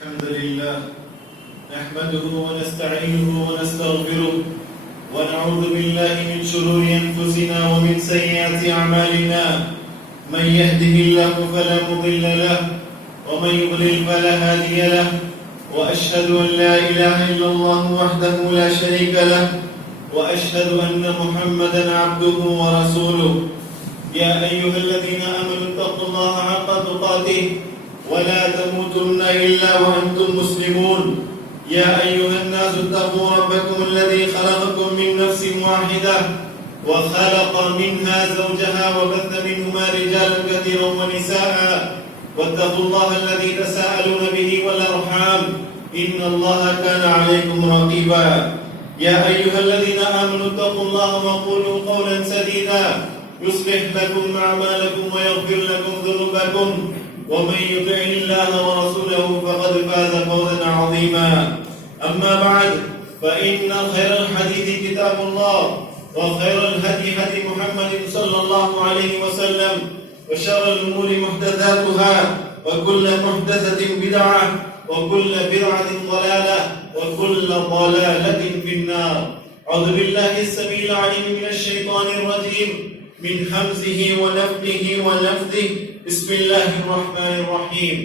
الحمد لله نحمده ونستعينه ونستغفره ونعوذ بالله من شرور أنفسنا ومن سيئات أعمالنا من يهده الله فلا مضل له ومن يضلل فلا هادي له وأشهد أن لا إله إلا الله وحده لا شريك له وأشهد أن محمدا عبده ورسوله يا أيها الذين آمنوا اتقوا الله حق تقاته ولا تموتن إلا وأنتم مسلمون يا أيها الناس اتقوا ربكم الذي خلقكم من نفس واحدة وخلق منها زوجها وبث منهما رجالا كثيرا ونساء واتقوا الله الذي تساءلون به والأرحام إن الله كان عليكم رقيبا يا أيها الذين آمنوا اتقوا الله وقولوا قولا سديدا يصلح لكم أعمالكم ويغفر لكم ذنوبكم ومن يطع الله ورسوله فقد فاز فوزا عظيما أما بعد فإن خير الحديث كتاب الله وخير الهدي هدي محمد صلى الله عليه وسلم وشر الأمور محدثاتها وكل محدثة بدعة وكل بدعة ضلالة وكل ضلالة في النار أعوذ بالله السميع العليم من الشيطان الرجيم من همزه ونفخه ونفثه بسم الله الرحمن الرحيم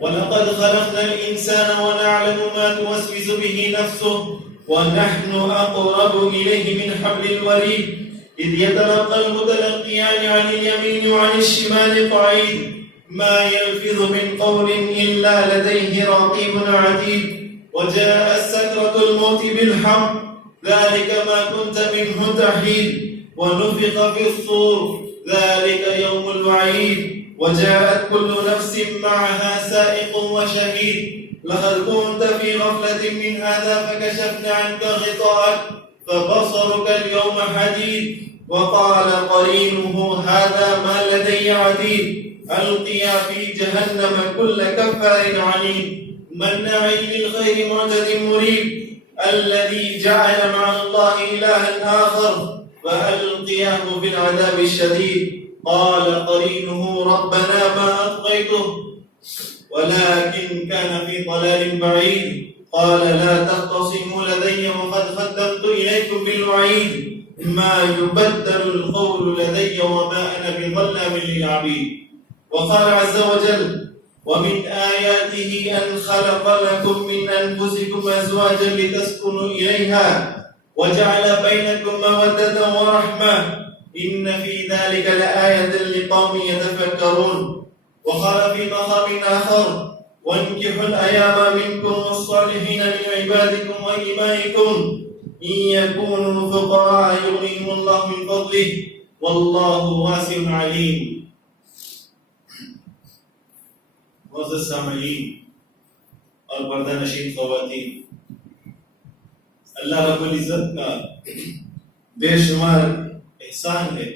ولقد خلقنا الإنسان ونعلم ما توسوس به نفسه ونحن أقرب إليه من حبل الوريد إذ يتلقى المتلقيان عن اليمين وعن الشمال قعيد ما يلفظ من قول إلا لديه رقيب عتيد وجاء سكرة الموت بالحق ذلك ما كنت منه تحيد ونفخ في الصور ذلك يوم الوعيد وجاءت كل نفس معها سائق وشهيد لقد كنت في غفلة من هذا فكشفنا عنك غطاءك فبصرك اليوم حديد وقال قرينه هذا ما لدي عتيد ألقيا في جهنم كل كفار عنيد مناع للخير معتد مريب الذي جعل مع الله إلها آخر فألقياه في العذاب الشديد قال قرينه ربنا ما أطغيته ولكن كان في ضلال بعيد قال لا تختصموا لدي وقد قدمت إليكم بالوعيد ما يبدل القول لدي وما أنا بظلام للعبيد وقال عز وجل ومن آياته أن خلق لكم من أنفسكم أزواجا لتسكنوا إليها وجعل بينكم مودة ورحمة إن في ذلك لآية لقوم يتفكرون وقال في مقام آخر وانكحوا الأيام منكم والصالحين من عبادكم وإمائكم إن يكونوا فقراء يغنيهم الله من فضله والله واسع عليم. معزز سامعین اور پردہ نشین خواتین، اللہ رب العزت کا بے شمار احسان ہے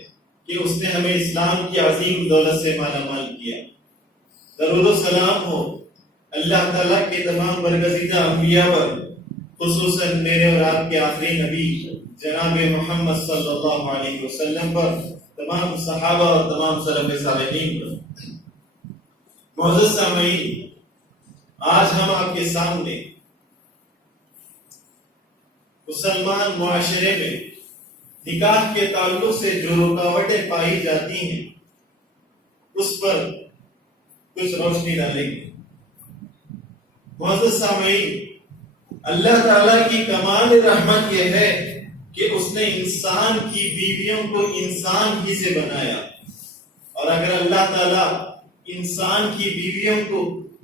کہ اس نے ہمیں اسلام کی عظیم دولت سے مالا مال کیا. درود و سلام ہو اللہ تعالیٰ کے تمام برگزیدہ انبیاء پر، خصوصاً میرے اور آپ کے آخری نبی جناب محمد صلی اللہ علیہ وسلم پر، تمام صحابہ اور تمام سلف صالحین پر. معزز سامعین، آج ہم آپ کے سامنے مسلمان معاشرے میں نکاح کے تعلق سے جو رکاوٹیں پائی جاتی ہیں اس پر کچھ روشنی ڈالیں گے. معزز سامعین، اللہ تعالیٰ کی کمال رحمت یہ ہے کہ اس نے انسان کی بیویوں کو انسان ہی سے بنایا، اور اگر اللہ تعالیٰ انسان کی بیویوں کو،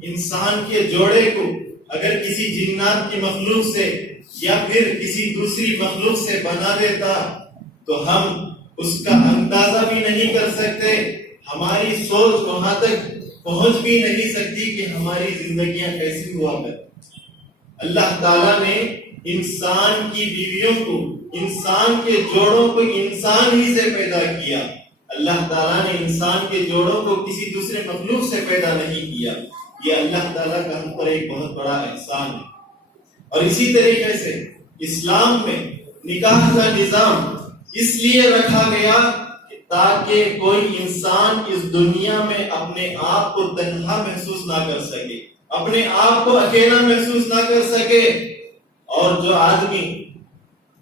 انسان کے جوڑے کو اگر کسی جنات کی مخلوق سے یا پھر کسی دوسری مخلوق سے بنا دیتا تو ہم اس کا اندازہ بھی نہیں کر سکتے، ہماری سوچ وہاں تک پہنچ بھی نہیں سکتی کہ ہماری زندگیاں کیسی ہوا کریں. اللہ تعالیٰ نے انسان کی بیویوں کو، انسان کے جوڑوں کو انسان ہی سے پیدا کیا. اللہ تعالیٰ نے انسان کے جوڑوں کو کسی دوسرے مخلوق سے پیدا نہیں کیا. یہ اللہ تعالیٰ کا ہم پر ایک بہت بڑا احسان ہے. اور اسی طریقے سے اسلام میں نکاح کا نظام اس لیے رکھا گیا تاکہ کوئی انسان اس دنیا میں اپنے آپ کو تنہا محسوس نہ کر سکے. اپنے آپ کو اکیلا محسوس نہ کر سکے. اور جو آدمی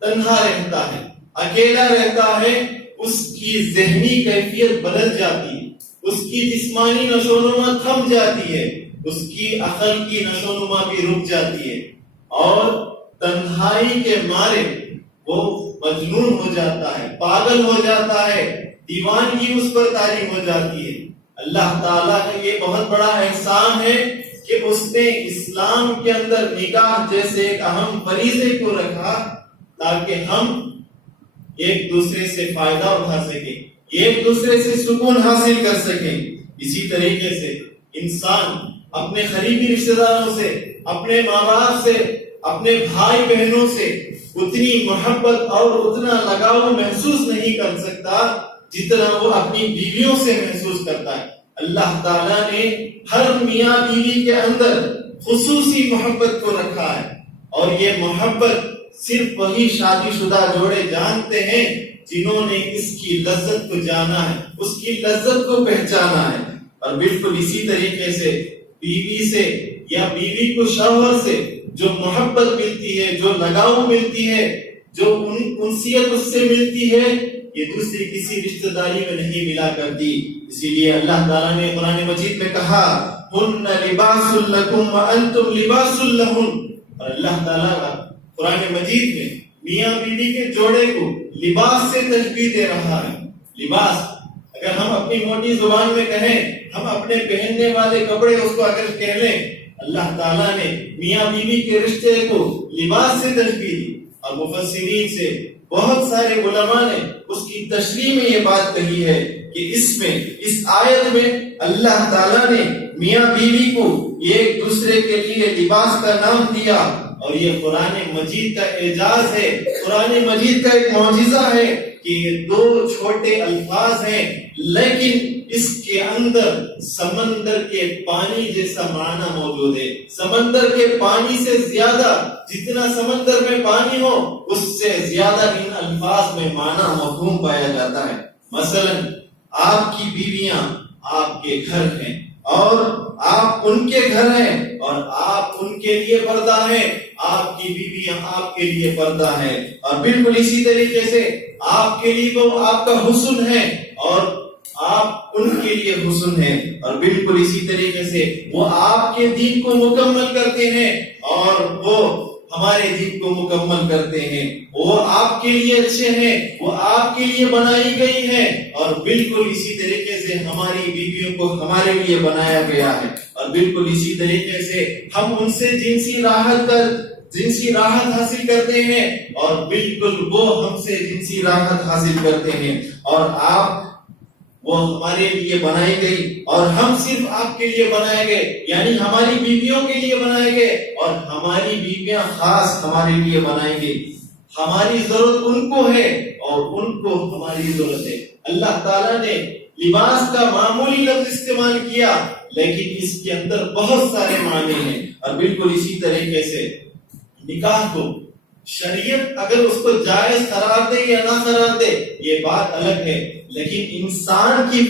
تنہا رہتا ہے، اکیلا رہتا ہے، اس کی ذہنی کیفیت بدل جاتی ہے، اس کی جسمانی نشو و نما تھم جاتی ہے، اس کی عقل کی نشو و نما بھی رک جاتی ہے، اور تنہائی کے مارے وہ مجنون ہو جاتا ہے، پاگل ہو جاتا ہے، دیوانگی اس پر طاری ہو جاتی ہے. اللہ تعالیٰ کا یہ بہت بڑا احسان ہے کہ اس نے اسلام کے اندر نکاح جیسے ایک اہم فریضے کو رکھا تاکہ ہم ایک دوسرے سے فائدہ اٹھا سکیں، ایک دوسرے سے سکون حاصل کر سکیں. اسی طریقے سے انسان اپنے قریبی رشتہ داروں سے، اپنے ماں باپ سے، اپنے بھائی بہنوں سے اتنی محبت اور اتنا لگاؤ محسوس نہیں کر سکتا جتنا وہ اپنی بیویوں سے محسوس کرتا ہے. اللہ تعالیٰ نے ہر میاں بیوی کے اندر خصوصی محبت کو رکھا ہے، اور یہ محبت صرف وہی شادی شدہ جوڑے جانتے ہیں جنہوں نے اس کی لذت کو جانا ہے، اس کی لذت کو پہچانا ہے. اور بالکل اسی طریقے سے بیوی سے یا بیوی کو شوہر سے جو محبت ملتی ہے، جو لگاؤ ملتی ہے، جو انسیت اس سے ملتی ہے، یہ دوسری کسی رشتہ داری میں نہیں ملا کرتی. اسی لیے اللہ تعالیٰ نے قرآن مجید میں کہا ہن لباس لکم وانتم لباس لہن. اور اللہ تعالیٰ کا قرآن مجید میں میاں بیوی کے جوڑے کو لباس سے تشبیہ دے رہا ہے. لباس اگر ہم اپنی موٹی زبان میں کہیں، ہم اپنے پہننے والے کپڑے اس کو اگر کہہ لیں، اللہ تعالیٰ نے میاں بیوی کے رشتے کو لباس سے تشبیہ دی. اور مفسرین سے بہت سارے علماء نے اس کی تشریح میں یہ بات کہی ہے کہ اس آیت میں اللہ تعالیٰ نے میاں بیوی کو ایک دوسرے کے لیے لباس کا نام دیا. اور یہ قرآن مجید کا اعجاز ہے، قرآن مجید کا ایک معجزہ ہے کہ یہ دو چھوٹے الفاظ ہیں لیکن اس کے اندر سمندر کے پانی جیسا معنی موجود ہے. سمندر کے پانی سے زیادہ، جتنا سمندر میں پانی ہو اس سے زیادہ ان الفاظ میں معنی مفہوم پایا جاتا ہے. مثلا آپ کی بیویاں آپ کے گھر ہیں اور آپ ان کے گھر ہیں، اور آپ ان کے لیے پردہ ہیں، آپ کی بیویاں آپ کے لیے پردہ ہے. اور بالکل اسی طریقے سے آپ کے لیے وہ آپ کا حسن ہے اور آپ ان کے لیے حسن ہے. اور بالکل اسی طریقے سے وہ آپ کے دین کو مکمل کرتے ہیں اور وہ ہمارے دین کو مکمل کرتے ہیں. وہ آپ کے لیے اچھے ہیں، وہ آپ کے لیے بنائی گئی ہیں. اور بالکل اسی طریقے سے ہماری بیویوں کو ہمارے لیے بنایا گیا ہے. اور بالکل اسی طریقے سے ہم ان سے جنسی راحت حاصل کرتے ہیں اور بالکل وہ ہم سے جنسی راحت حاصل کرتے ہیں. اور وہ ہمارے لیے بنائی گئی اور ہم صرف آپ کے لیے بنائے گئے، یعنی ہماری بیویوں کے لیے بنائے گئے اور ہماری بیویاں خاص ہمارے لیے بنائی گئی. ہماری ضرورت ان کو ہے اور ان کو ہماری ضرورت ہے. اللہ تعالیٰ نے لباس کا معمولی لفظ استعمال کیا لیکن اس کے اندر بہت سارے معنی ہیں. اور بالکل اسی طریقے سے نکاح کو شریعت اگر اس کو جائز قرار دے یا نہ قرار دے یہ بات الگ ہے، لیکن انسان کی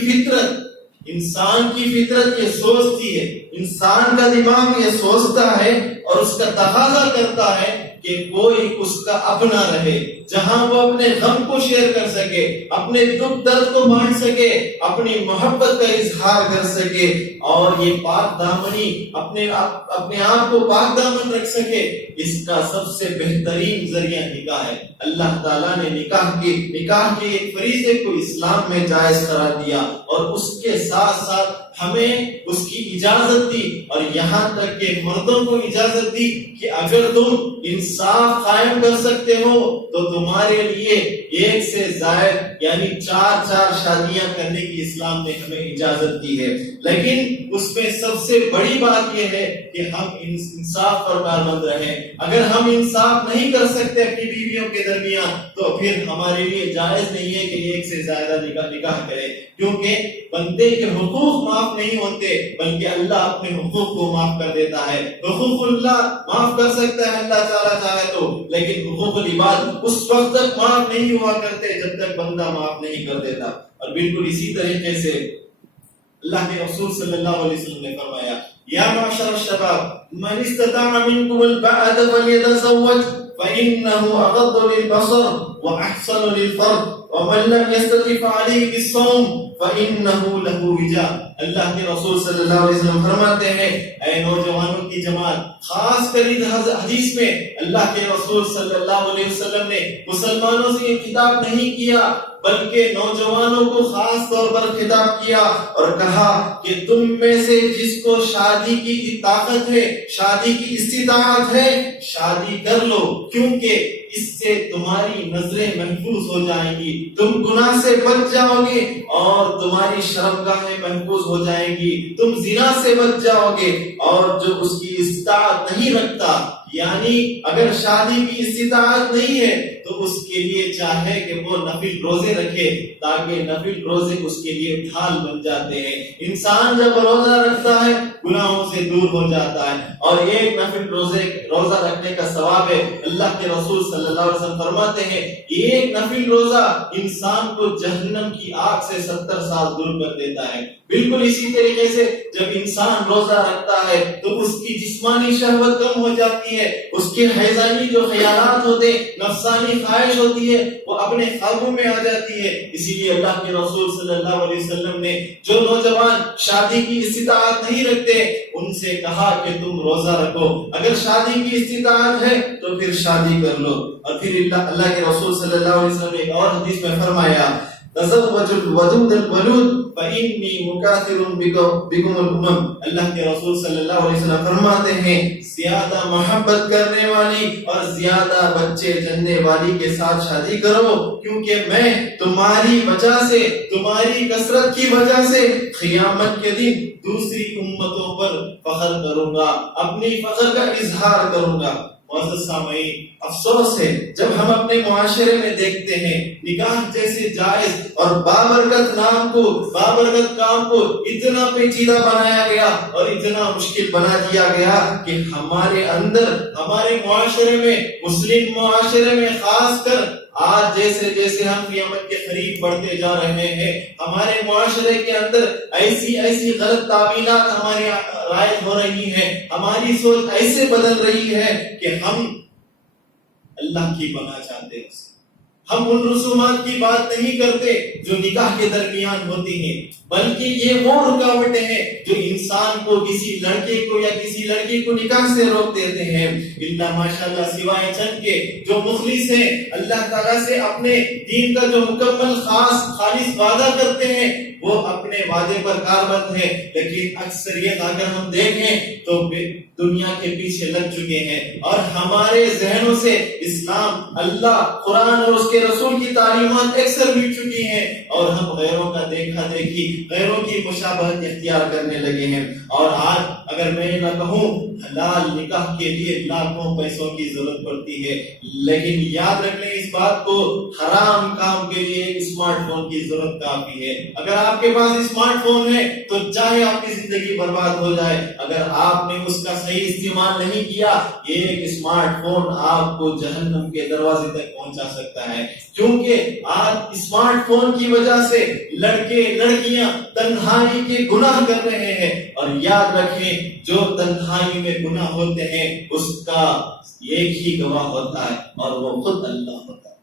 فطرت یہ سوچتی ہے، انسان کا دماغ یہ سوچتا ہے اور اس کا تقاضا کرتا ہے کہ کوئی اس کا اپنا رہے، جہاں وہ اپنے غم کو شیئر کر سکے، اپنے دکھ درد کو بانٹ سکے، اپنی محبت کا اظہار کر سکے اور یہ پاک دامنی اپنے آپ کو پاک دامن رکھ سکے. اس کا سب سے بہترین ذریعہ نکاح ہے. اللہ تعالیٰ نے نکاح کے ایک فریضے کو اسلام میں جائز قرار دیا اور اس کے ساتھ ساتھ ہمیں اس کی اجازت دی اور یہاں تک کہ مردوں کو اجازت دی کہ اگر تم انصاف قائم کر سکتے ہو تو تمہارے لیے ایک سے زائد یعنی 4 شادیاں کرنے کی اسلام نے ہمیں اجازت دی ہے. لیکن اس میں سب سے بڑی بات یہ ہے کہ ہم انصاف پر کاربند رہیں. اگر ہم انصاف نہیں کر سکتے اپنی بیویوں کے درمیان تو پھر ہمارے لیے جائز نہیں ہے کہ ایک سے زیادہ نکاح کریں، کیونکہ بندے کے حقوق معاف نہیں ہوتے بلکہ اللہ اپنے حقوق کو معاف کر دیتا ہے. حقوق اللہ معاف کر سکتا ہے اللہ تعالیٰ چاہے تو، لیکن حقوق العباد اس وقت تک معاف نہیں ہوا کرتے جب تک بندہ معاف نہیں کر دیتا. اور بالکل اسی طریقے سے اللہ کے رسول صلی اللہ علیہ وسلم نے فرمایا یا معشر الشباب من استطاع منکم الباءۃ فلیتزوج فإنه اغض للبصر واحسن للفرج ومن لم يستطع فعليه بالصوم فإنه له وجاء۔ اللہ کے رسول صلی اللہ علیہ وسلم فرماتے ہیں اے نوجوانوں کی جماعت، خاص کر اس حدیث میں اللہ کے رسول صلی اللہ علیہ وسلم نے مسلمانوں سے یہ خطاب نہیں کیا بلکہ نوجوانوں کو خاص طور پر خطاب کیا اور کہا کہ تم میں سے جس کو شادی کی طاقت ہے، شادی کی استطاعت ہے، شادی کر لو، کیونکہ اس سے تمہاری نظریں محفوظ ہو جائیں گی، تم گناہ سے بچ جاؤ گے اور تمہاری شرمگاہیں محفوظ ہو جائیں گی، تم زنا سے بچ جاؤ گے۔ اور جو اس کی استطاعت نہیں رکھتا، یعنی اگر شادی کی استطاعت نہیں ہے تو اس کے لیے چاہے کہ وہ نفل روزے رکھے تاکہ نفل روزے اس کے لیے ڈھال بن جاتے ہیں۔ انسان جب روزہ رکھتا ہے گناہوں سے دور ہو جاتا ہے، اور ایک نفل روزہ رکھنے کا ثواب ہے۔ اللہ کے رسول صلی اللہ علیہ وسلم فرماتے ہیں ایک نفل روزہ انسان کو جہنم کی آگ سے 70 سال دور کر دیتا ہے۔ بالکل اسی طریقے سے جب انسان روزہ رکھتا ہے تو اس کی جسمانی شہوت کم ہو جاتی ہے، اس کے حیضانی جو خیالات ہوتے ہیں، نفسانی خواہش ہوتی ہے، وہ اپنے قابو میں آ جاتی ہے۔ اسی لیے اللہ کے رسول صلی اللہ علیہ وسلم نے جو نوجوان شادی کی استطاعت نہیں رکھتے ان سے کہا کہ تم روزہ رکھو، اگر شادی کی استطاعت ہے تو پھر شادی کر لو۔ اور پھر اللہ کے رسول صلی اللہ علیہ وسلم نے ایک اور حدیث میں فرمایا تزوج الودود الولود فإنی مکاثر بکم الامم۔ اللہ کے رسول صلی اللہ علیہ وسلم فرماتے ہیں زیادہ محبت کرنے والی اور زیادہ بچے جننے والی کے ساتھ شادی کرو، کیونکہ میں تمہاری وجہ سے، تمہاری کثرت کی وجہ سے قیامت کے دن دوسری امتوں پر فخر کروں گا، اپنی فخر کا اظہار کروں گا۔ معزز سامعین، افسوس ہے جب ہم اپنے معاشرے میں دیکھتے ہیں نکاح جیسے جائز اور بابرکت نام کو، بابرکت کام کو اتنا پیچیدہ بنایا گیا اور اتنا مشکل بنا دیا گیا کہ ہمارے اندر، ہمارے معاشرے میں، مسلم معاشرے میں خاص کر آج جیسے جیسے ہم قیامت کے قریب بڑھتے جا رہے ہیں، ہمارے معاشرے کے اندر ایسی غلط تعبیرات ہماری رائج ہو رہی ہیں، ہماری سوچ ایسے بدل رہی ہے کہ ہم اللہ کی بنا چاہتے ہیں، ہم ان رسومات کی بات نہیں کرتے جو نکاح کے درمیان ہوتی ہیں، بلکہ یہ وہ رکاوٹیں ہیں جو انسان کو، کسی لڑکے کو یا کسی لڑکی کو نکاح سے روک دیتے ہیں۔ اللہ ماشاءاللہ سوائے چند کے جو مخلص ہیں، اللہ تعالیٰ سے اپنے دین کا جو مکمل خالص وعدہ کرتے ہیں، وہ اپنے وعدے پر کاربند ہیں، لیکن اکثریت اگر ہم دیکھیں تو دنیا کے پیچھے لگ چکے ہیں اور ہمارے ذہنوں سے اسلام، اللہ، قرآن اور اس کے رسول کی تعلیمات اکثر مٹ چکی ہیں اور ہم غیروں کا دیکھا دیکھی، غیروں کی مشابہت اختیار کرنے لگے ہیں۔ اور آج اگر میں نہ کہوں حلال نکاح کے لیے لاکھوں پیسوں کی ضرورت پڑتی ہے، لیکن یاد رکھ لیں اس بات کو، حرام کام کے لیے ایک اسمارٹ فون کی ضرورت کافی ہے۔ اگر آپ کے پاس اسمارٹ فون ہے تو چاہے آپ کی زندگی برباد ہو جائے، اگر آپ نے اس کا صحیح استعمال نہیں کیا، ایک اسمارٹ فون آپ کو جہنم کے دروازے تک پہنچا سکتا ہے، کیونکہ آج اسمارٹ فون کی وجہ سے لڑکے لڑکیاں تنہائی کے گناہ کر رہے ہیں، اور یاد رکھیں جو تنہائی میں گناہ ہوتے ہیں اس کا ایک ہی گواہ ہوتا ہے اور وہ خود اللہ ہوتا ہے۔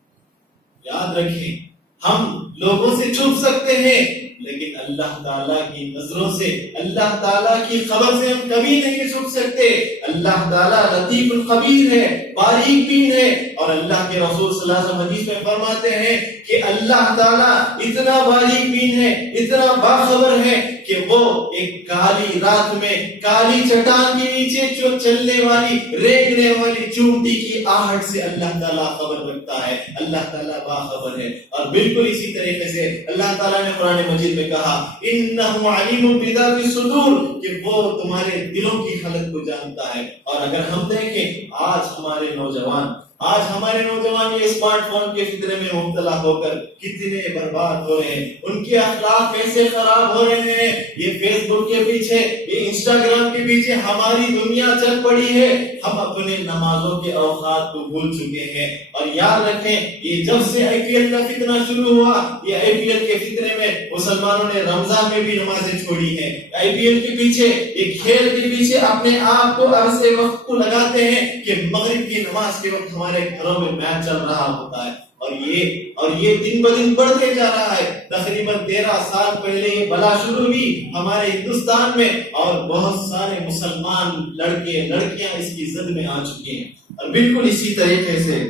یاد رکھیں ہم لوگوں سے چھپ سکتے ہیں لیکن اللہ تعالیٰ کی نظروں سے، اللہ تعالیٰ کی خبر سے ہم کبھی نہیں چھپ سکتے۔ اللہ تعالیٰ لطیف الخبیر ہے، باریک بین ہے، اور اللہ کے رسول صلی اللہ علیہ وسلم حدیث میں فرماتے ہیں کہ اللہ تعالیٰ اتنا باریک بین ہے، اتنا باخبر ہے کہ وہ ایک کالی رات میں کالی چٹان کے نیچے جو چلنے والی، رینگنے والی چونٹی کی آہٹ سے اللہ تعالیٰ خبر رکھتا ہے۔ اللہ تعالیٰ باخبر ہے۔ اور بالکل اسی طریقے سے اللہ تعالیٰ نے قرآن مجید میں کہا انہ علیم بذات الصدور، کہ وہ تمہارے دلوں کی حالت کو جانتا ہے۔ اور اگر ہم دیکھیں آج ہمارے نوجوان، آج ہمارے نوجوان یہ اسمارٹ فون کے فطرے میں مبتلا ہو کر کتنے برباد ہو رہے ہیں، ان کے اخلاق کیسے خراب ہو رہے ہیں۔ یہ فیس بک کے پیچھے، یہ انسٹاگرام کے پیچھے ہماری دنیا چل پڑی ہے۔ ہم اپنے نمازوں کے اوقات کو بھول چکے ہیں۔ اور یاد رکھیں، یہ جب سے آئی پی ایل کا فتنہ شروع ہوا، یہ آئی پی ایل کے فتنے میں مسلمانوں نے رمضان میں بھی نمازیں چھوڑی ہیں۔ آئی پی ایل کے پیچھے، یہ کھیل کے پیچھے اپنے آپ کو ایسے وقت کو لگاتے ہیں کہ مغرب کی نماز کے وقت ہمارے گھروں میں میچ چل رہا ہوتا ہے، اور یہ دن بدن بڑھتے جا رہا ہے۔ تقریباً 13 سال پہلے یہ بلا شروع ہوئی ہمارے ہندوستان میں، اور بہت سارے مسلمان لڑکے لڑکیاں اس کی زد میں آ چکے ہیں۔ اور بالکل اسی طریقے سے،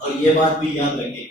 اور یہ بات بھی یاد رکھیں،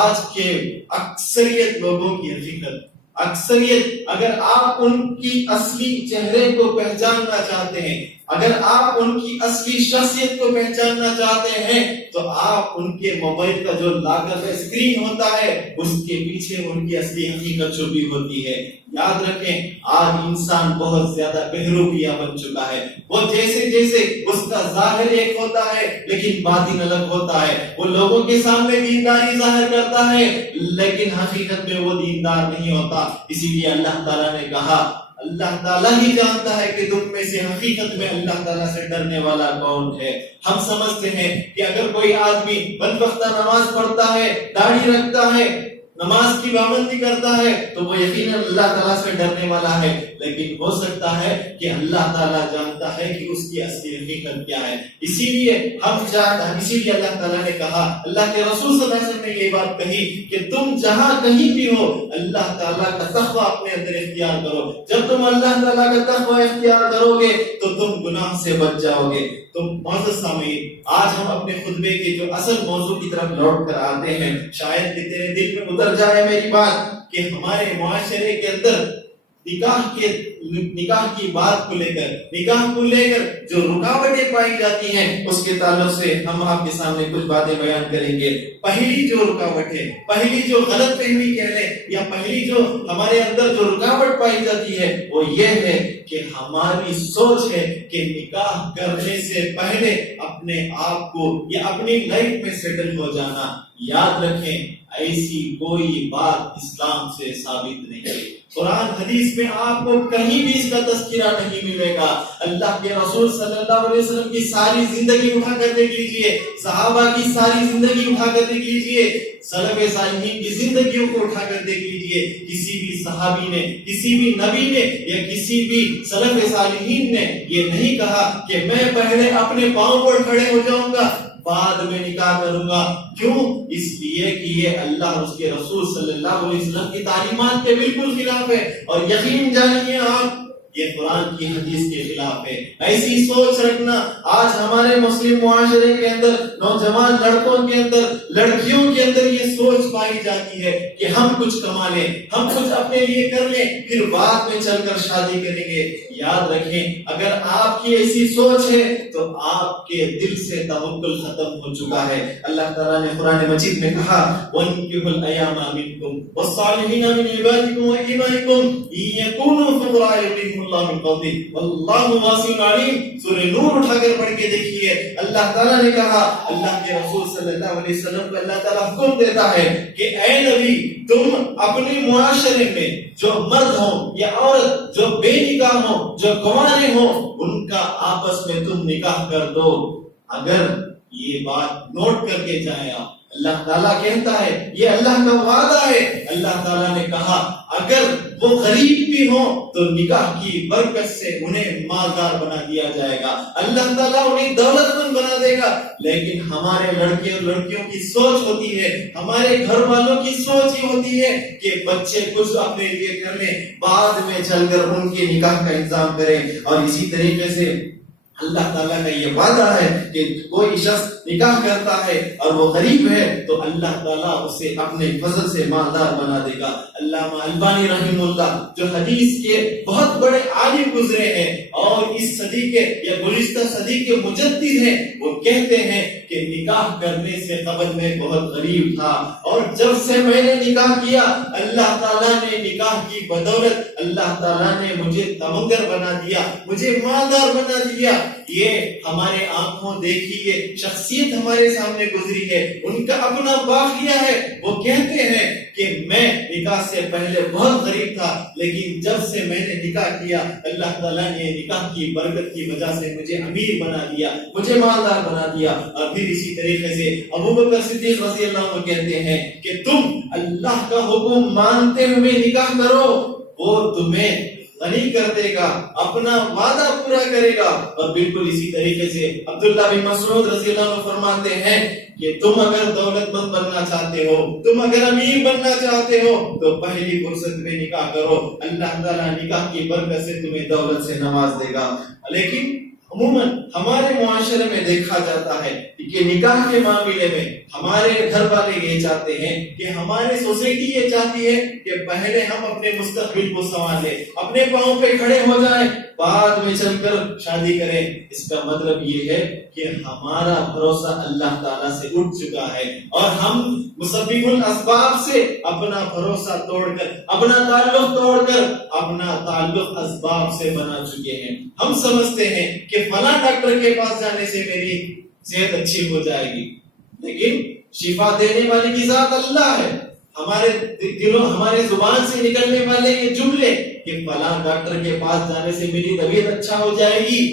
آج کے اکثریت لوگوں کی حقیقت، اکثریت، اگر آپ ان کی اصلی چہرے کو پہچاننا چاہتے ہیں، اگر آپ ان کی اصلی شخصیت کو پہچاننا چاہتے ہیں، تو آپ ان کے موبائل کا جو لاکر اسکرین ہوتا ہے، اس کے پیچھے ان کی اصلی حقیقت چھپی ہوتی ہے۔ یاد رکھیں، آج انسان بہت زیادہ بہروپیہ بن چکا ہے۔ وہ جیسے جیسے اس کا ظاہر ایک ہوتا ہے لیکن باطن الگ ہوتا ہے۔ وہ لوگوں کے سامنے دینداری ظاہر کرتا ہے لیکن حقیقت میں وہ دیندار نہیں ہوتا۔ اسی لیے اللہ تعالیٰ نے کہا، اللہ تعالیٰ ہی جانتا ہے کہ تم میں سے حقیقت میں اللہ تعالیٰ سے ڈرنے والا کون ہے۔ ہم سمجھتے ہیں کہ اگر کوئی آدمی بدبختہ نماز پڑھتا ہے، داڑھی رکھتا ہے، نماز کی پابندی کرتا ہے، تو وہ یقیناً اللہ تعالیٰ سے ڈرنے والا ہے، لیکن ہو سکتا ہے کہ اللہ تعالیٰ جانتا ہے کہ اس کی اصلی حقیقت کیا ہے۔ اسی لیے اللہ تعالیٰ نے کہا، اللہ کے رسول صلی اللہ علیہ وسلم نے یہ بات کہی کہ تم جہاں کہیں بھی ہو، اللہ تعالیٰ کا تقویٰ اپنے اندر اختیار کرو۔ جب تم اللہ تعالیٰ کا تقویٰ اختیار کرو گے تو تم گناہ سے بچ جاؤ گے۔ تو معزز سامعین، آج ہم اپنے خطبے کے جو اصل موضوع کی طرف لوٹ کر آتے ہیں۔ شاید کہ تیرے دل میں اتر جائے میری بات کہ ہمارے معاشرے کے اندر نکاح کی بات کو لے کر، نکاح کو لے کر جو رکاوٹیں پائی جاتی ہیں، اس کے تعلق سے ہم آپ کے سامنے کچھ باتیں بیان کریں گے۔ پہلی جو رکاوٹ ہے، پہلی جو غلط فہمی کہہ لیں، یا پہلی جو ہمارے اندر جو رکاوٹ پائی جاتی ہے، وہ یہ ہے کہ ہماری سوچ ہے کہ نکاح کرنے سے پہلے اپنے آپ کو یا اپنی لائف میں سیٹل ہو جانا۔ یاد رکھیں، ایسی کوئی بات اسلام سے ثابت نہیں ہے۔ قرآن حدیث میں آپ کو کہیں بھی اس کا تذکرہ نہیں ملے گا۔ اللہ کے رسول صلی اللہ علیہ وسلم کی ساری زندگی اٹھا کر دیکھ لیجئے، صحابہ کی ساری زندگی اٹھا کر دیکھ لیجئے، سلف صالحین کی زندگیوں کو اٹھا کر دیکھ لیجئے، کسی بھی صحابی نے، کسی بھی نبی نے یا کسی بھی سلف صالحین نے یہ نہیں کہا کہ میں پہلے اپنے پاؤں پر کھڑے ہو جاؤں گا، بعد میں نکاح کروں گا۔ کیوں؟ اس لیے کہ یہ اللہ اور اس کے رسول صلی اللہ علیہ وسلم کی تعلیمات کے بالکل خلاف ہے، اور یقین جانیے آپ، یہ قرآن کی حدیث کے خلاف ہے۔ ایسی سوچ رکھنا آج ہمارے مسلم معاشرے کے اندر، نوجوان لڑکوں کے اندر، لڑکیوں کے اندر یہ سوچ پائی جاتی ہے کہ ہم کچھ کما لیں، ہم کچھ اپنے لیے کر لیں، پھر بعد میں چل کر شادی کریں گے۔ یاد رکھیں، اگر آپ کی ایسی سوچ ہے تو آپ کے دل سے توکل ختم ہو چکا ہے۔ اللہ تعالیٰ نے قرآن مجید میں کہا، وَانكِحُوا الْأَيَامَ مِنكُمْ وَالصَّالِحِينَ مِنْ عِبَادِكُمْ وَإِمَائِكُمْ إِن يَكُونُوا فُقَرَاءَ يُغْنِهِمُ اللَّهُ مِنْ فَضْلِهِ وَاللَّهُ وَاسِعٌ عَلِيمٌ۔ سورہ نور اٹھا کر پڑھ کے دیکھیے، اللہ تعالیٰ نے کہا، اللہ کے رسول صلی اللہ علیہ وسلم کو اللہ تعالیٰ حکم دیتا ہے کہ اے نبی، تم اپنے معاشرے میں جو مرد ہوں یا عورت جو بے نکاح ہوں، جو کنوارے ہوں، ان کا آپس میں تم نکاح کر دو۔ اگر یہ بات نوٹ کر کے جائیں آپ، اللہ تعالیٰ کہتا ہے، یہ اللہ کا وعدہ ہے۔ اللہ تعالیٰ نے کہا اگر وہ غریب بھی ہوں تو نکاح کی برکت سے انہیں مالدار بنا دیا جائے گا، اللہ تعالیٰ انہیں دولت مند بنا دے گا۔ لیکن ہمارے لڑکے اور لڑکیوں کی سوچ ہوتی ہے، ہمارے گھر والوں کی سوچ ہی ہوتی ہے کہ بچے کچھ اپنے لیے کر لیں، بعد میں چل کر ان کے نکاح کا انتظام کریں۔ اور اسی طریقے سے اللہ تعالیٰ کا یہ وعدہ ہے کہ کوئی شخص نکاح کرتا ہے اور وہ غریب ہے تو اللہ تعالیٰ اسے اپنے فضل سے مالدار بنا دے گا۔ علامہ البانی رحمہ اللہ جو حدیث کے بہت بڑے عالم گزرے ہیں اور اس صدی کے یا گزشتہ صدی کے مجدد ہیں، وہ کہتے ہیں کہ نکاح کرنے سے قبل میں بہت غریب تھا، اور جب سے میں نے نکاح کیا، اللہ تعالیٰ نے نکاح کی بدولت اللہ تعالیٰ نے مجھے تمنگر بنا دیا، مجھے مالدار بنا دیا۔ یہ ہمارے آنکھوں دیکھی یہ شخصیت ہمارے سامنے گزری ہے، ان کا اپنا واقعہ ہے۔ وہ کہتے ہیں کہ میں نکاح سے پہلے بہت غریب تھا، لیکن جب سے میں نے نکاح کیا اللہ تعالیٰ نے نکاح کی برکت کی وجہ سے مجھے امیر بنا دیا، مجھے مالدار بنا دیا۔ اور پھر اسی طریقے سے ابوبکر صدیق رضی اللہ عنہ کہتے ہیں کہ تم اللہ کا حکم مانتے ہوئے نکاح کرو، وہ تمہیں غنی کر دے گا، اپنا وعدہ پورا کرے گا۔ اور بالکل اسی طریقے سے عبداللہ بن مسعود رضی اللہ عنہ فرماتے ہیں کہ تم اگر دولت مند بننا چاہتے ہو، تم اگر امیر بننا چاہتے ہو تو پہلی فرصت میں نکاح کرو، اللہ تعالیٰ نکاح کی برکت سے تمہیں دولت سے نواز دے گا۔ لیکن عموماً ہمارے معاشرے میں دیکھا جاتا ہے کہ نکاح کے معاملے میں ہمارے گھر والے یہ چاہتے ہیں کہ ہماری سوسائٹی یہ چاہتی ہے کہ پہلے ہم اپنے مستقبل کو سنواریں، اپنے پاؤں پہ کھڑے ہو جائیں، بعد میں چل کر شادی کریں۔ اس کا مطلب یہ ہے کہ ہمارا بھروسہ اللہ تعالیٰ سے اٹھ چکا ہے اور ہم مسبب الاسباب سے اپنا بھروسہ توڑ کر، اپنا تعلق توڑ کر اپنا تعلق اسباب سے بنا چکے ہیں۔ ہم سمجھتے ہیں کہ فلاں ڈاکٹر کے پاس جانے سے میری صحت اچھی ہو جائے گی، لیکن شفا دینے والی کی ذات اللہ ہے۔ ہمارے دلوں، ہمارے زبان سے نکلنے والے یہ جملے کہ فلاں ڈاکٹر کے پاس جانے سے میری طبیعت اچھا ہو جائے گی،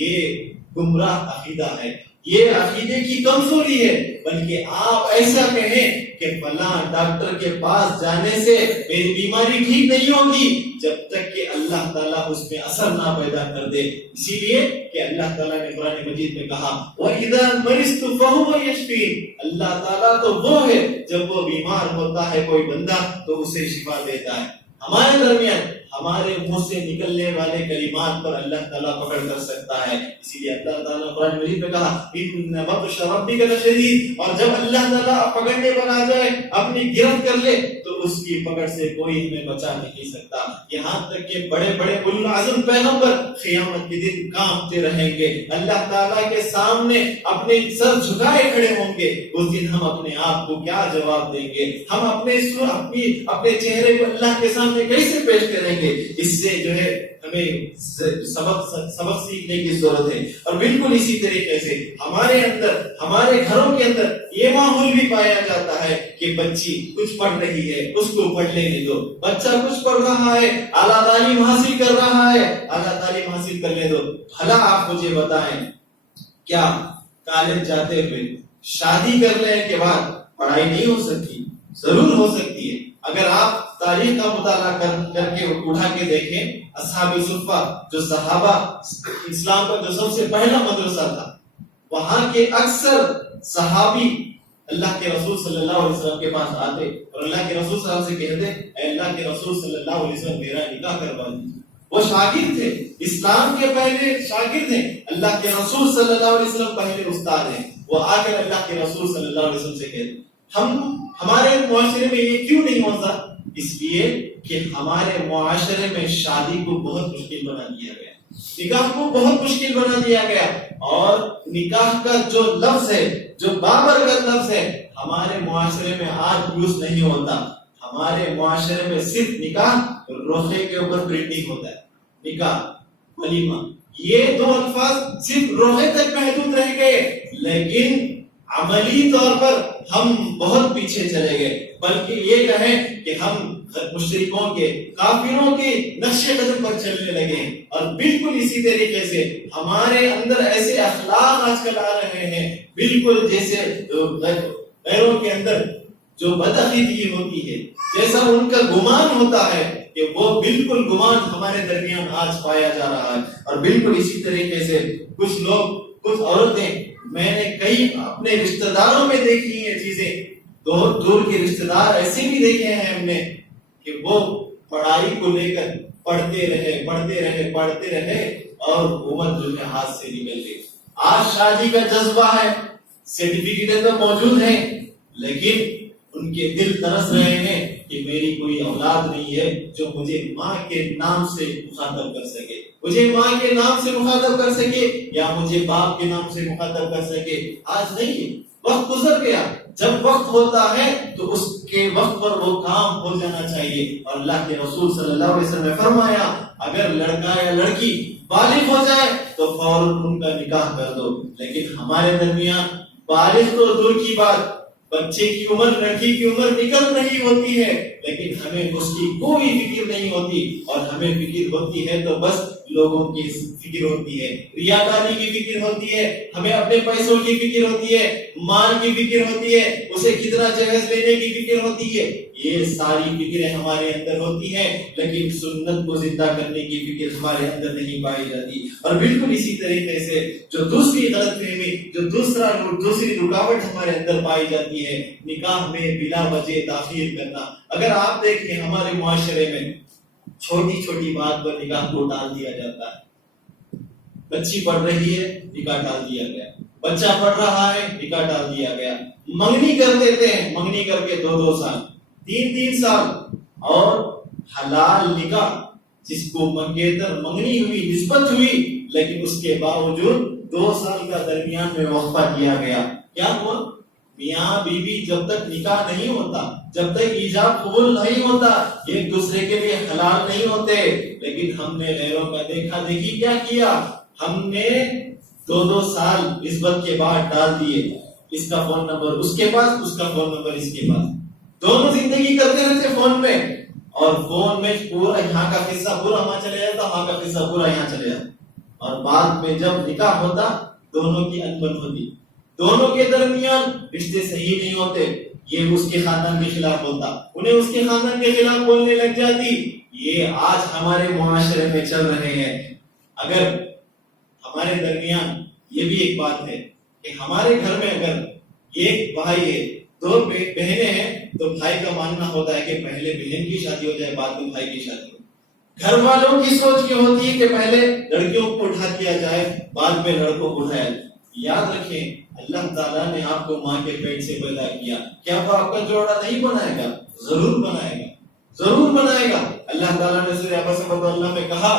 یہ گمراہ عقیدہ ہے، یہ عقیدے کی کمزوری ہے۔ بلکہ آپ ایسا کہیں کہ فلاں ڈاکٹر کے پاس جانے سے میری بیماری ٹھیک نہیں ہوگی جب تک کہ اللہ تعالیٰ اس میں اثر نہ پیدا کر دے۔ اسی لیے کہ اللہ تعالیٰ نے قرآن مجید میں کہا وَإِذَا مَرِضْتُ فَهُوَ يَشْفِينِ، اللہ تعالیٰ تو وہ ہے جب وہ بیمار ہوتا ہے کوئی بندہ تو اسے شفا دیتا ہے۔ ہمارے درمیان ہمارے منہ سے نکلنے والے کلمات پر اللہ تعالیٰ پکڑ کر سکتا ہے، اسی لیے اللہ تعالیٰ قرآن مجید میں کہا إِنَّ بَطْشَ رَبِّكَ لَشَدِيدٌ، اور جب اللہ تعالیٰ پکڑنے پر آ جائے، اپنی گرفت کر لے تو اس کی پکڑ سے کوئی ہمیں بچا نہیں سکتا۔ یہاں تک کہ بڑے بڑے اولو العزم پیغمبر قیامت کے دن کانپتے رہیں گے، اللہ تعالیٰ کے سامنے اپنے سر جھکائے کھڑے ہوں گے۔ اس دن ہم اپنے آپ کو کیا جواب دیں گے؟ ہم اپنے چہرے کو اللہ کے سامنے کیسے پیش کریں گے؟ اس سے جو ہے ہمیں سبق سیکھنے کی ضرورت ہے۔ اور بالکل اسی طریقے سے ہمارے اندر، ہمارے گھروں کے اندر یہ ماحول بھی پایا جاتا ہے کہ بچی کچھ پڑھ رہی ہے، اس کو پڑھ لینے دو، بچہ کچھ پڑھ رہا ہے، اعلیٰ تعلیم حاصل کر رہا ہے، اعلیٰ تعلیم حاصل کرنے دو۔ بھلا آپ مجھے بتائیں، کیا کالج جاتے ہوئے شادی کرنے کے بعد پڑھائی نہیں ہو سکتی؟ ضرور ہو سکتی ہے۔ اگر آپ تاریخ کا مطالعہ کر کے اٹھا کے دیکھیں، اصحاب صفہ جو صحابہ، اسلام کا جو سب سے پہلا مدرسہ تھا، وہاں کے اکثر صحابی اللہ کے رسول صلی اللہ علیہ وسلم کے پاس آتے اور اللہ کے رسول صلی اللہ علیہ وسلم سے کہتے اے اللہ کے رسول صلی اللہ علیہ وسلم میرا نکاح کروا دیجیے۔ وہ شاگرد تھے، اسلام کے پہلے شاگرد ہیں، اللہ کے رسول صلی اللہ علیہ وسلم پہلے استاد ہیں۔ وہ آ کر اللہ کے رسول صلی اللہ علیہ وسلم سے کہتے ہمارے معاشرے میں یہ کیوں نہیں ہوتا؟ اس لیے کہ ہمارے معاشرے میں شادی کو بہت مشکل بنا دیا گیا، نکاح کو بہت مشکل بنا دیا گیا، اور نکاح کا جو لفظ ہے، جو بابرکت لفظ ہے، ہمارے معاشرے میں آج یوز نہیں ہوتا۔ ہمارے معاشرے میں صرف نکاح روخے کے اوپر پرنٹنگ ہوتا ہے، نکاح، ولیمہ، یہ دو الفاظ صرف روخے تک محدود رہ گئے، لیکن عملی طور پر ہم بہت پیچھے چلے گئے۔ بلکہ یہ کہیں کہ ہم مشرکوں کے، کافروں کے نقش قدم پر چلنے لگے، اور بالکل اسی طریقے سے ہمارے اندر ایسے اخلاق آج کل آ رہے ہیں، بالکل جیسے غیروں کے اندر جو بدعقیدگی ہوتی ہے، جیسا ان کا گمان ہوتا ہے کہ وہ بالکل گمان ہمارے درمیان آج پایا جا رہا ہے۔ اور بالکل اسی طریقے سے کچھ لوگ، کچھ عورتیں، میں نے کئی اپنے رشتہ داروں میں دیکھی ہیں چیزیں، دور کے رشتہ دار ایسے بھی دیکھے ہیں ہم نے کہ وہ پڑھائی کو لے کر پڑھتے رہے اور عمر جو ہے ہاتھ سے نکل گئی۔ آج شادی کا جذبہ ہے، سرٹیفکیٹ تو موجود ہے، لیکن ان کے دل ترس رہے ہیں کہ میری کوئی اولاد نہیں ہے جو مجھے ماں کے نام سے مخاطب کر سکے، مجھے ماں کے نام سے مخاطب کر سکے، یا مجھے باپ کے نام سے مخاطب کر سکے۔ آج نہیں، وقت گزر گیا۔ جب وقت ہوتا ہے تو اس کے وقت پر وہ کام ہو جانا چاہیے، اور اللہ کے رسول صلی اللہ علیہ وسلم نے فرمایا اگر لڑکا یا لڑکی بالغ ہو جائے تو فوراً ان کا نکاح کر دو. لیکن ہمارے درمیان بالغ تو دور کی بات، بچے کی عمر، لڑکی کی عمر نکل رہی ہوتی ہے لیکن ہمیں اس کی کوئی فکر نہیں ہوتی. اور ہمیں فکر ہوتی ہے تو بس لوگوں کی فکر ہوتی ہے، ریاکاری کی فکر ہوتی ہے، ہمیں اپنے پیسوں کی فکر ہوتی ہے، مال کی فکر ہوتی ہے، اسے کتنا جہیز لینے کی فکر ہوتی ہے. یہ ساری فکریں ہمارے اندر ہوتی ہیں لیکن سنت کو زندہ کرنے کی فکر ہمارے اندر نہیں پائی جاتی. اور بالکل اسی طریقے سے جو دوسری غلط فہمی، جو دوسری رکاوٹ ہمارے اندر پائی جاتی ہے، نکاح میں بلا وجہ تاخیر کرنا. اگر آپ دیکھیں ہمارے معاشرے میں چھوٹی چھوٹی بات پر نکاح کو ٹال دیا جاتا ہے. بچی پڑھ رہی ہے، نکاح ٹال دیا گیا. بچہ پڑھ رہا ہے، نکاح ٹال دیا گیا. منگنی کر دیتے ہیں، منگنی کر کے 2 سال، 3 سال. اور حلال نکاح جس کو منگیتر منگنی ہوئی، نسبت ہوئی، لیکن اس کے باوجود 2 سال کا درمیان میں وقفہ کیا گیا. کیا ہوا؟ میاں بیوی جب تک نکاح نہیں ہوتا، جب تک ایجاب قبول نہیں ہوتا، ایک دوسرے کے لیے حلال نہیں ہوتے. لیکن ہم نے غیروں کا دیکھا دیکھی کیا کیا؟ ہم نے 2 سال نسبت کے بعد ڈال دیے. اس کا فون نمبر اس کے پاس، اس کا فون نمبر اس کے پاس، دونوں زندگی کرتے رہتے فون میں. اور فون میں پورا یہاں کا قصہ پورا وہاں چلے جاتا، وہاں کا قصہ پورا یہاں چلے جاتا. اور بعد میں جب نکاح ہوتا دونوں کی انبن ہوتی، دونوں کے درمیان رشتے صحیح نہیں ہوتے. یہ اس کے خاندان کے خلاف ہوتا، انہیں اس کے خاندان کے خلاف بولنے لگ جاتی. یہ آج ہمارے معاشرے میں چل رہے ہیں. اگر ہمارے درمیان یہ بھی ایک بات ہے کہ ہمارے گھر میں اگر ایک بھائی ہے، 2 بہنیں ہیں، تو بھائی کا ماننا ہوتا ہے کہ پہلے بہن کی شادی ہو جائے، بعد میں بھائی کی شادی ہو. گھر والوں کی سوچ یہ ہوتی ہے کہ پہلے لڑکیوں کو اٹھا دیا جائے، بعد میں لڑکوں کو اٹھایا جائے. یاد رکھیں اللہ تعالیٰ نے آپ کو ماں کے پیٹ سے پیدا کیا، کیا وہ آپ کا جوڑا نہیں بنائے گا؟ ضرور بنائے گا، ضرور بنائے گا. اللہ تعالیٰ نے سورہ ابس میں کہا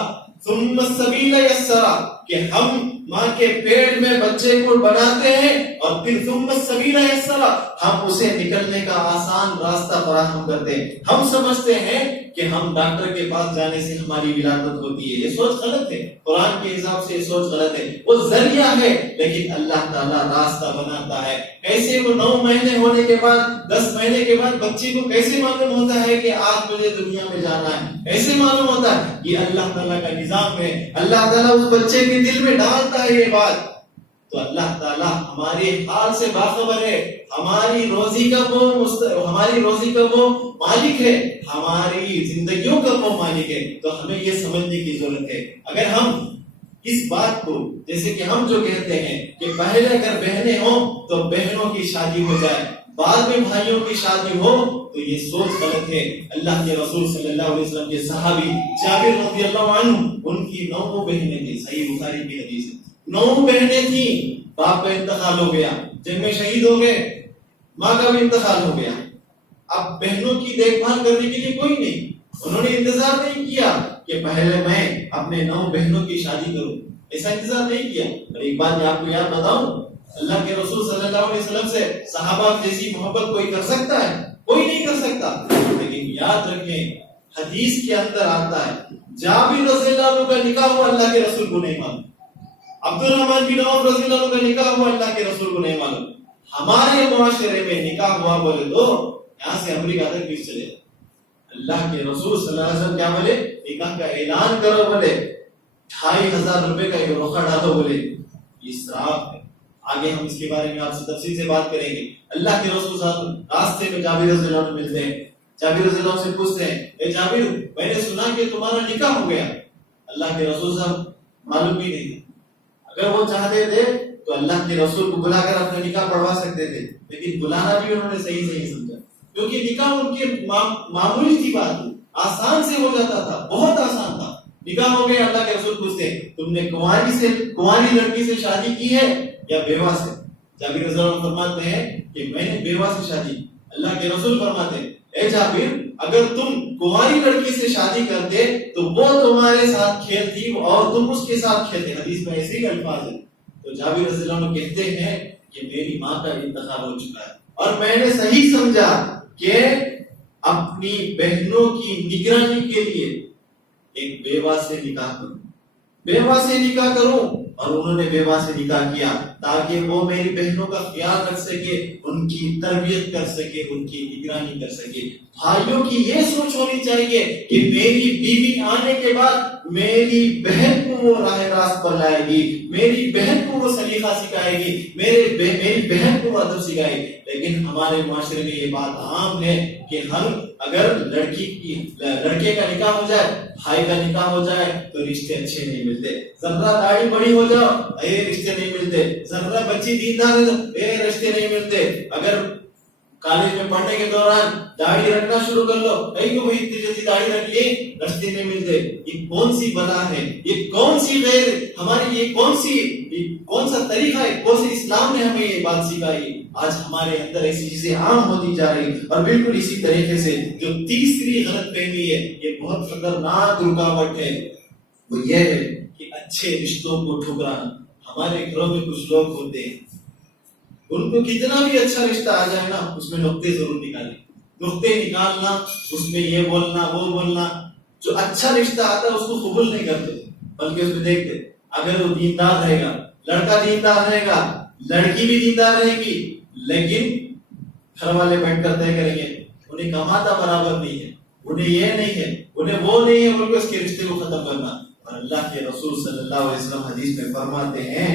ثم السبیل یسرا، کہ ہم ماں کے پیٹ میں بچے کو بناتے ہیں اور پھر ثم السبیل یسرا، ہم اسے نکلنے کا آسان راستہ فراہم کرتے ہیں. ہم سمجھتے ہیں کہ ہم ڈاکٹر کے پاس جانے سے ہماری ولادت ہوتی ہے. یہ سوچ غلط ہے، قرآن کے حساب سے یہ سوچ غلط ہے. وہ ذریعہ ہے لیکن اللہ تعالیٰ راستہ بناتا ہے. کیسے وہ 9 مہینے ہونے کے بعد، 10 مہینے کے بعد بچے کو کیسے معلوم ہوتا ہے کہ آج مجھے دنیا میں جانا ہے؟ کیسے معلوم ہوتا ہے؟ یہ اللہ تعالیٰ کا نظام ہے. اللہ تعالیٰ اس بچے کے دل میں ڈالتا ہے یہ بات. تو اللہ تعالیٰ ہمارے حال سے باخبر ہے، ہماری روزی کا وہ مالک ہے، ہماری زندگیوں کا وہ مالک ہے. تو ہمیں یہ سمجھنے کی ضرورت ہے. اگر ہم اس بات کو، جیسے کہ ہم جو کہتے ہیں کہ پہلے اگر بہنیں ہوں تو بہنوں کی شادی ہو جائے، بعد میں بھائیوں کی شادی ہو، تو یہ سوچ غلط ہے. اللہ کے رسول صلی اللہ علیہ وسلم کے صحابی جابر رضی اللہ عنہ، ان کی 9 بہنیں تھیں. صحیح بخاری کی حدیث ہے. 9 بہنیں تھیں. باپ کا انتقال ہو گیا، جن میں شہید ہو گئے، ماں کا بھی انتقال ہو گیا. اب بہنوں کی دیکھ بھال کرنے کے لیے کوئی نہیں. انہوں نے انتظار نہیں کیا کہ پہلے میں اپنے 9 بہنوں کی شادی کروں، ایسا انتظار نہیں کیا. اور ایک بات آپ کو یاد بتاؤں، اللہ کے رسول صلی اللہ علیہ وسلم سے صحابہ جیسی محبت کوئی کر سکتا ہے؟ کوئی نہیں کر سکتا. لیکن یاد رکھیں حدیث کے اندر آتا ہے جابر رضی اللہ عنہ کا نکاح ہوا، اللہ کے رسول کو نہیں معلوم. عبد الرحمن بن عوف رضی اللہ عنہ کا نکاح ہوا، اللہ کے رسول کو نہیں معلوم. ہمارے معاشرے میں نکاح ہوا بولے تو یہاں سے امریکہ تک بھی چلے. اللہ کے رسول صلی اللہ علیہ وسلم کیا بولے؟ نکاح کا اعلان کرو بولے، 2500 روپے کا ایک روکھا ڈالو بولے. یہ اسراف ہے. آگے ہم اس کے بارے میں آپ سے تفصیل سے بات کریں گے. اللہ کے رسول صاحب راستے میں جابر رضی اللہ عنہ ملتے ہیں. جابر رضی اللہ عنہ سے پوچھتے ہیں، اے جابر، میں نے سنا کہ تمہارا نکاح ہو گیا. اللہ کے رسول صاحب معلوم بھی نہیں. اگر وہ چاہتے تھے تو اللہ کے رسول کو بلا کر اپنا نکاح پڑھوا سکتے تھے، لیکن بلانا بھی انہوں نے صحیح سمجھا، کیونکہ نکاح ان کے معمولی سی بات تھی، آسان سے ہو جاتا تھا، بہت آسان تھا. نکاح ہو گیا. اللہ کے رسول پوچھتے ہیں، تم نے کنواری لڑکی سے شادی کی ہے یا بیوہ سے؟ جابر رضی اللہ عنہ فرماتے ہیں کہ میں نے بیوہ سے شادی. اللہ کے رسول فرماتے ہیں، اے جابر، اگر تم کنواری لڑکی سے شادی کرتے تو وہ تمہارے ساتھ کھیلتی اور تم اس کے ساتھ کھیلتے. حدیث میں ایسے ہی الفاظ ہیں. تو جابر رضی اللہ عنہ کہتے ہیں کہ میری ماں کا انتقال ہو چکا ہے اور میں نے صحیح سمجھا کہ اپنی بہنوں کی نگرانی کے لیے ایک بیوہ سے نکاح کروں. بیوہ سے نکاح کروں، اور انہوں نے بیوہ سے نکاح کیا تاکہ وہ میری بہنوں کا خیال رکھ سکے، ان کی تربیت کر سکے، ان کی نگرانی کر سکے۔ بھائیوں کی یہ سوچ ہونی چاہیے کہ میری بیوی آنے کے بعد میری بہن کو وہ راہ راست پر لائے گی، میری بہن کو وہ سلیقہ سکھائے گی، میری بہن کو وہ ادب سکھائے گی۔ لیکن ہمارے معاشرے میں یہ بات عام ہے کہ ہم اگر لڑکے کا نکاح ہو جائے، بھائی کا نکاح ہو جائے تو رشتے اچھے نہیں ملتے، ذرا داڑھی بڑی ہو جاؤ رشتے نہیں ملتے، ذرا بچی دیندار ہے رشتے نہیں ملتے، اگر کالج میں پڑھنے کے دوران داڑھی رکھنا شروع کر لو، اتنی جلدی داڑھی رکھ لی، رشتے نہیں ملتے۔ یہ کون سی بلا ہے، یہ کون سی غیر ہماری، یہ کون سا طریقہ ہے، کون سے اسلام نے ہمیں یہ بات سکھائی؟ آج ہمارے اندر ایسی چیزیں عام ہوتی جا رہی، اور بالکل اسی طریقے سے جو تیسری غلط فہمی ہے، یہ بہت خطرناک رکاوٹ ہے، وہ یہ ہے کہ اچھے رشتوں کو ٹھکرانا۔ ہمارے گھروں میں کچھ لوگ ہوتے ہیں، ان کو کتنا بھی اچھا رشتہ آ جائے نا، اس میں نقطے ضرور نکالیں، نقطے نکالنا، اس میں یہ بولنا وہ بولنا۔ جو اچھا رشتہ آتا ہے اس کو قبول نہیں کرتے، بلکہ اس میں دیکھتے اگر وہ دیندار رہے گا، لڑکا دیندار رہے گا، لڑکی بھی دیندار رہے گی، لیکن گھر والے بیٹھ کر طے کریں گے انہیں کماتا برابر نہیں ہے، انہیں یہ نہیں ہے، انہیں وہ نہیں ہے، بلکہ اس کے رشتے کو ختم کرنا۔ اور اللہ کے رسول صلی اللہ علیہ وسلم حدیث میں فرماتے ہیں،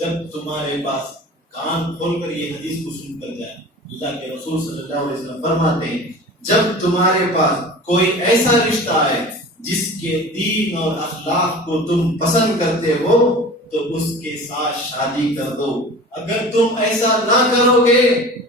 جب تمہارے پاس کان کھول کر یہ حدیث کو سن کر جائے، اللہ کے رسول صلی اللہ علیہ وسلم فرماتے ہیں جب تمہارے پاس کوئی ایسا رشتہ آئے جس کے دین اور اخلاق کو تم پسند کرتے ہو تو اس کے ساتھ شادی کر دو، اگر تم ایسا نہ کرو گے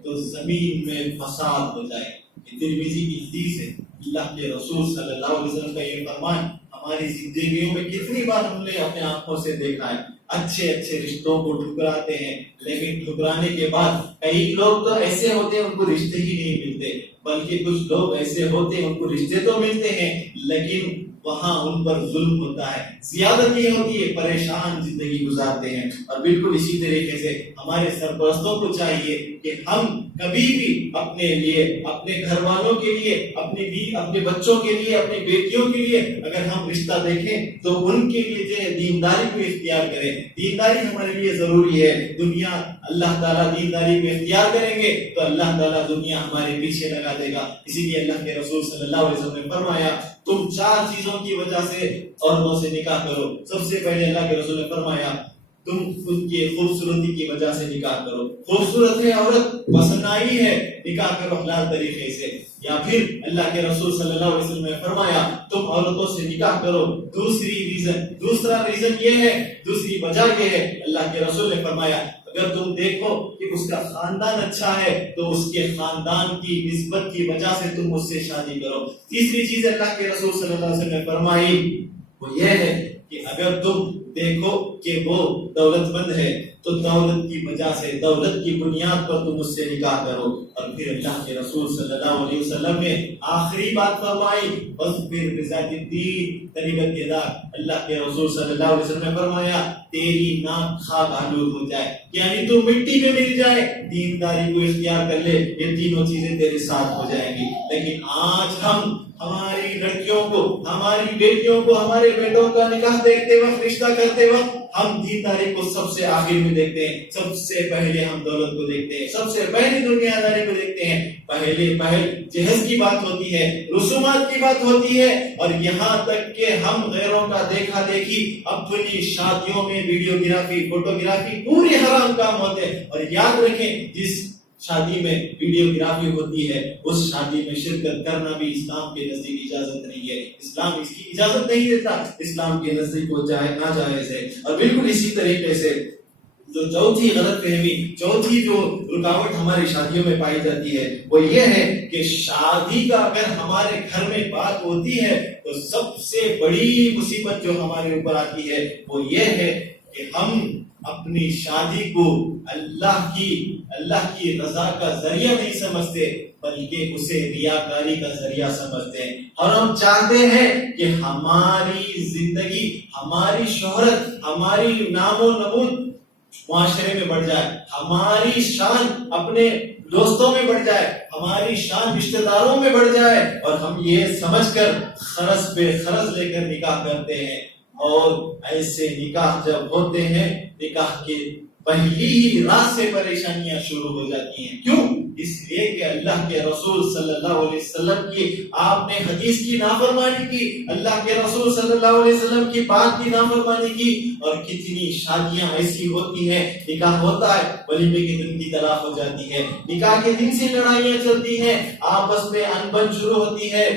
تو زمین میں فساد ہو جائے۔ یہ ترمذی کی حدیث ہے، اللہ کے رسول صلی اللہ علیہ وسلم کا یہ فرمان ہماری زندگیوں میں کتنی بار ہم نے اپنے آنکھوں سے دیکھا ہے۔ اچھے اچھے رشتوں کو ٹھکراتے ہیں، لیکن ٹھکرانے کے بعد کئی لوگ تو ایسے ہوتے ہیں ان کو رشتے ہی نہیں ملتے، بلکہ کچھ لوگ ایسے ہوتے ہیں ان کو رشتے تو ملتے ہیں لیکن وہاں ان پر ظلم ہوتا ہے، زیادتی ہوتی ہے، پریشان زندگی گزارتے ہیں۔ اور بالکل اسی طریقے سے ہمارے سرپرستوں کو چاہیے کہ ہم کبھی بھی اپنے لیے، اپنے گھر والوں کے لیے، اپنے بچوں کے لیے، اپنی بیٹیوں کے لیے اگر ہم رشتہ دیکھیں تو ان کے لیے جو ہے دینداری کو اختیار کریں۔ دینداری ہمارے لیے ضروری ہے، دنیا اللہ تعالیٰ دینداری کو اختیار کریں گے تو اللہ تعالیٰ دنیا ہمارے پیچھے لگا دے گا۔ اسی لیے اللہ کے رسول صلی اللہ علیہ وسلم نے فرمایا تم 4 چیزوں کی وجہ سے عورتوں سے نکاح کرو۔ سب سے پہلے اللہ کے رسول نے فرمایا تم ان کی خوبصورتی کی وجہ سے نکاح کرو، خوبصورت ہے عورت، پسند آئی ہے، نکاح کرو حلال طریقے سے۔ یا پھر اللہ کے رسول صلی اللہ علیہ وسلم نے فرمایا تم عورتوں سے نکاح کرو، دوسرا ریزن یہ ہے، دوسری وجہ یہ ہے، اللہ کے رسول نے فرمایا اگر تم دیکھو کہ اس کا خاندان اچھا ہے تو اس کے خاندان کی نسبت کی وجہ سے تم اس سے شادی کرو۔ تیسری چیز اللہ کے رسول صلی اللہ علیہ وسلم نے فرمائی وہ یہ ہے کہ اگر تم دیکھو کہ وہ دولت مند ہے تو دولت کی وجہ سے، دولت کی بنیاد پر تم اس سے نکاح کرو۔ اور پھر اللہ کے رسول صلی اللہ علیہ وسلم نے آخری بات فرمائی وَاصْبِرْ بِذَاتِ الدِّينِ تَرِبَتْ يَدَاكَ۔ اللہ کے رسول صلی اللہ علیہ وسلم نے فرمایا تیری ناک خاک آلود ہو جائے، یعنی تو مٹی میں مل جائے، دینداری کو اختیار کر لے، یہ تینوں چیزیں تیرے ساتھ ہو جائیں گی۔ لیکن آج ہم ہماری لڑکیوں کو، ہماری بیٹیوں کو، ہمارے بیٹوں کا نکاح دیکھتے وقت، رشتہ کرتے وقت ہم دینداری کو سب سے آخر میں دیکھتے ہیں، سب سے پہلے ہم دولت کو دیکھتے ہیں، سب سے پہلے دنیا داری کو دیکھتے ہیں۔ پہل جہیز کی بات ہوتی ہے، رسومات کی بات ہوتی ہے، اور یہاں تک کہ ہم غیروں کا دیکھا دیکھی اپنی شادیوں میں ویڈیوگرافی، فوٹوگرافی پوری حرام کام ہوتے ہیں۔ اور یاد رکھیں جس شادی میں ویڈیوگرافی ہوتی ہے اس شادی میں شرکت کرنا بھی اسلام کے نزدیک اجازت نہیں ہے، اسلام اس کی اجازت نہیں دیتا، اسلام کے نزدیک وہ ناجائز ہے۔ اور بالکل اسی طریقے سے جو چوتھی غلط فہمی، چوتھی جو رکاوٹ ہماری شادیوں میں پائی جاتی ہے وہ یہ ہے کہ شادی کا اگر ہمارے گھر میں بات ہوتی ہے تو سب سے بڑی مصیبت جو ہمارے اوپر آتی ہے وہ یہ ہے کہ ہم اپنی شادی کو اللہ کی رضا کا ذریعہ نہیں سمجھتے بلکہ اسے ریاکاری کا ذریعہ سمجھتے ہیں، اور ہم چاہتے ہیں کہ ہماری زندگی، ہماری شہرت، ہماری نام و نمود معاشرے میں بڑھ جائے، ہماری شان اپنے دوستوں میں بڑھ جائے، ہماری شان رشتہ داروں میں بڑھ جائے، اور ہم یہ سمجھ کر خرچ پہ خرچ لے کر نکاح کرتے ہیں۔ اور ایسے نکاح جب ہوتے ہیں نکاح کے پہلی ہی رات سے پریشانیاں شروع ہو جاتی ہیں. کیوں؟ اس لیے کہ اللہ کے رسول صلی اللہ علیہ وسلم کی آپ نے حدیث کی نافرمانی کی، اللہ کے رسول صلی اللہ علیہ وسلم کی بات کی نافرمانی کی. اور کتنی شادیاں ایسی ہوتی ہیں، نکاح ہوتا ہے ولیمے کے دن کی طلاق ہو جاتی ہے، نکاح کے دن سے لڑائیاں چلتی ہیں، آپس میں انبن شروع ہوتی ہے.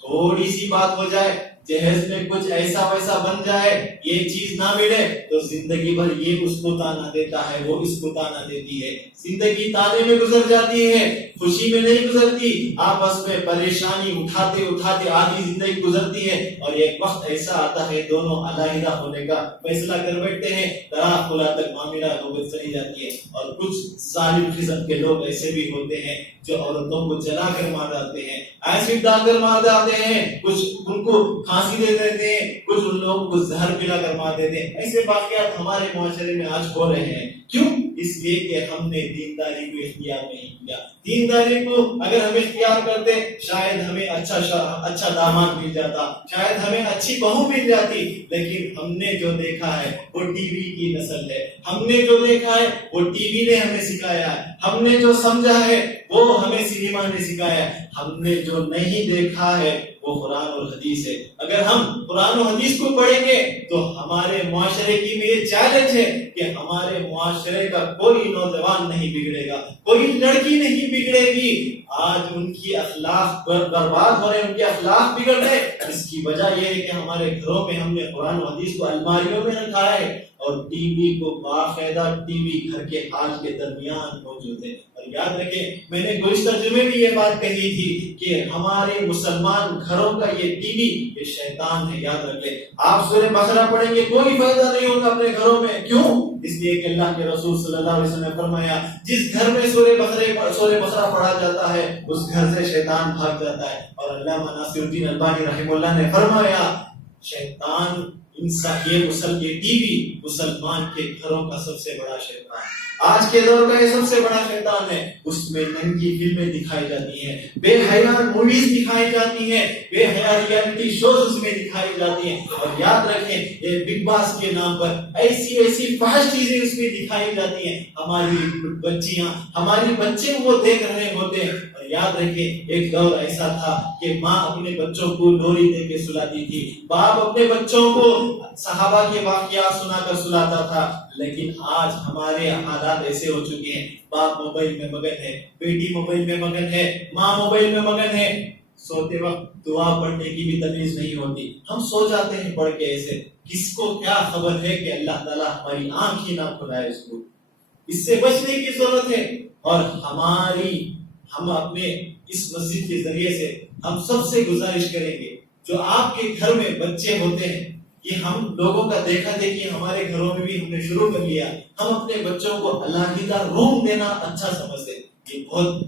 تھوڑی سی بات ہو جائے، جہیز میں کچھ ایسا ویسا بن جائے، یہ چیز نہ ملے تو زندگی بھر یہ اس کو تانا دیتا ہے، وہ اس کو تانا دیتی ہے. زندگی تانے میں گزر جاتی ہے، خوشی میں نہیں گزرتی. آپس میں پریشانی اٹھاتے اٹھاتے آدھی زندگی گزرتی ہے اور ایک وقت ایسا آتا ہے دونوں علیحدہ ہونے کا فیصلہ کر بیٹھتے ہیں، طلاق خلا تک معاملہ نوبت چلی جاتی ہے. اور کچھ ظالم قسم کے لوگ ایسے بھی ہوتے ہیں جو عورتوں کو جلا کر مار ڈالتے ہیں، ایسڈ ڈال کر مار ڈالتے ہیں، کچھ ان کو پھانسی دے دیتے ہیں، کچھ ان لوگوں کو زہر پلا کر مار دیتے ہیں. ایسے واقعات ہمارے معاشرے میں آج ہو رہے ہیں. کیوں؟ اس لیے کہ ہم نے دینداری کو اختیار نہیں کیا. دینداری کو اگر ہم اختیار کرتے شاید ہمیں اچھا داماد مل جاتا، شاید ہمیں اچھی بہو مل جاتی. لیکن ہم نے جو دیکھا ہے وہ ٹی وی کی نسل ہے، ہم نے جو دیکھا ہے وہ ٹی وی نے ہمیں سکھایا ہے، ہم نے جو سمجھا ہے وہ ہمیں سنیما نے سکھایا ہے، ہم نے جو نہیں دیکھا ہے وہ قرآن اور حدیث ہے. اگر ہم قرآن و حدیث کو پڑھیں گے تو ہمارے معاشرے کی میں یہ چیلنج ہے کہ ہمارے معاشرے کا کوئی نوجوان نہیں بگڑے گا، کوئی لڑکی نہیں بگڑے گی. آج ان کی اخلاق برباد ہو رہے ہیں، ان کے اخلاق بگڑ رہے. اس کی وجہ یہ ہے کہ ہمارے گھروں میں ہم نے قرآن و حدیث کو الماریوں میں رکھا ہے اور ٹی وی کو باقاعدہ ٹی وی گھر کے حال کے درمیان موجود ہے. اور یاد رکھیں میں نے گزشتہ جمعے میں یہ بات کہی تھی کہ ہمارے مسلمان گھروں کا یہ ٹی وی یہ شیطان ہے. یاد رکھیں آپ سورہ بقرہ پڑھیں گے کوئی فائدہ نہیں ہوگا اپنے گھروں میں. کیوں؟ اس لیے کہ اللہ کے رسول صلی اللہ علیہ وسلم نے فرمایا جس گھر میں سورہ بقرہ پڑھا جاتا ہے اس گھر سے شیطان بھاگ جاتا ہے. اور علامہ ناصر الدین البانی رحمہ اللہ نے فرمایا شیطان یہ ٹی وی مسلمان کے گھروں کا سب سے بڑا شیطان ہے. آج کے دور کا یہ سب سے بڑا شیطان ہے. اس میں ننگی فلمیں دکھائی جاتی ہیں، بے حیا موویز دکھائی جاتی ہیں، بے حیا ریئلٹی شوز اس میں دکھائی جاتی ہیں. اور یاد رکھیں یہ بگ باس کے نام پر ایسی فحش چیزیں اس میں دکھائی جاتی ہیں. ہماری بچیاں ہمارے بچے وہ دیکھ رہے ہوتے ہیں. اور یاد رکھیں ایک دور ایسا تھا کہ ماں اپنے بچوں کو لوری دے کے سلاتی تھی، باپ اپنے بچوں کو صحابہ کے واقعات سنا کر سلاتا تھا. لیکن آج ہمارے حالات ایسے ہو چکے ہیں، باپ موبائل میں مگن ہے، بیٹی موبائل میں مگن ہے، ماں موبائل میں مگن ہے. سوتے وقت دعا پڑھنے کی بھی تمیز نہیں ہوتی، ہم سو جاتے ہیں پڑھ کے ایسے. کس کو کیا خبر ہے کہ اللہ تعالیٰ ہماری آنکھ ہی نہ کھلائے. اس سے بچنے کی ضرورت ہے. اور ہم اپنے اس مسجد کے ذریعے سے ہم سب سے گزارش کریں گے جو آپ کے گھر میں بچے ہوتے ہیں، یہ ہم لوگوں کا دیکھا دیکھی ہمارے گھروں میں بھی ہم نے شروع کر لیا. ہم اپنے بچوں کو علیحدہ روم دینا اچھا سمجھتے ہیں، یہ بہت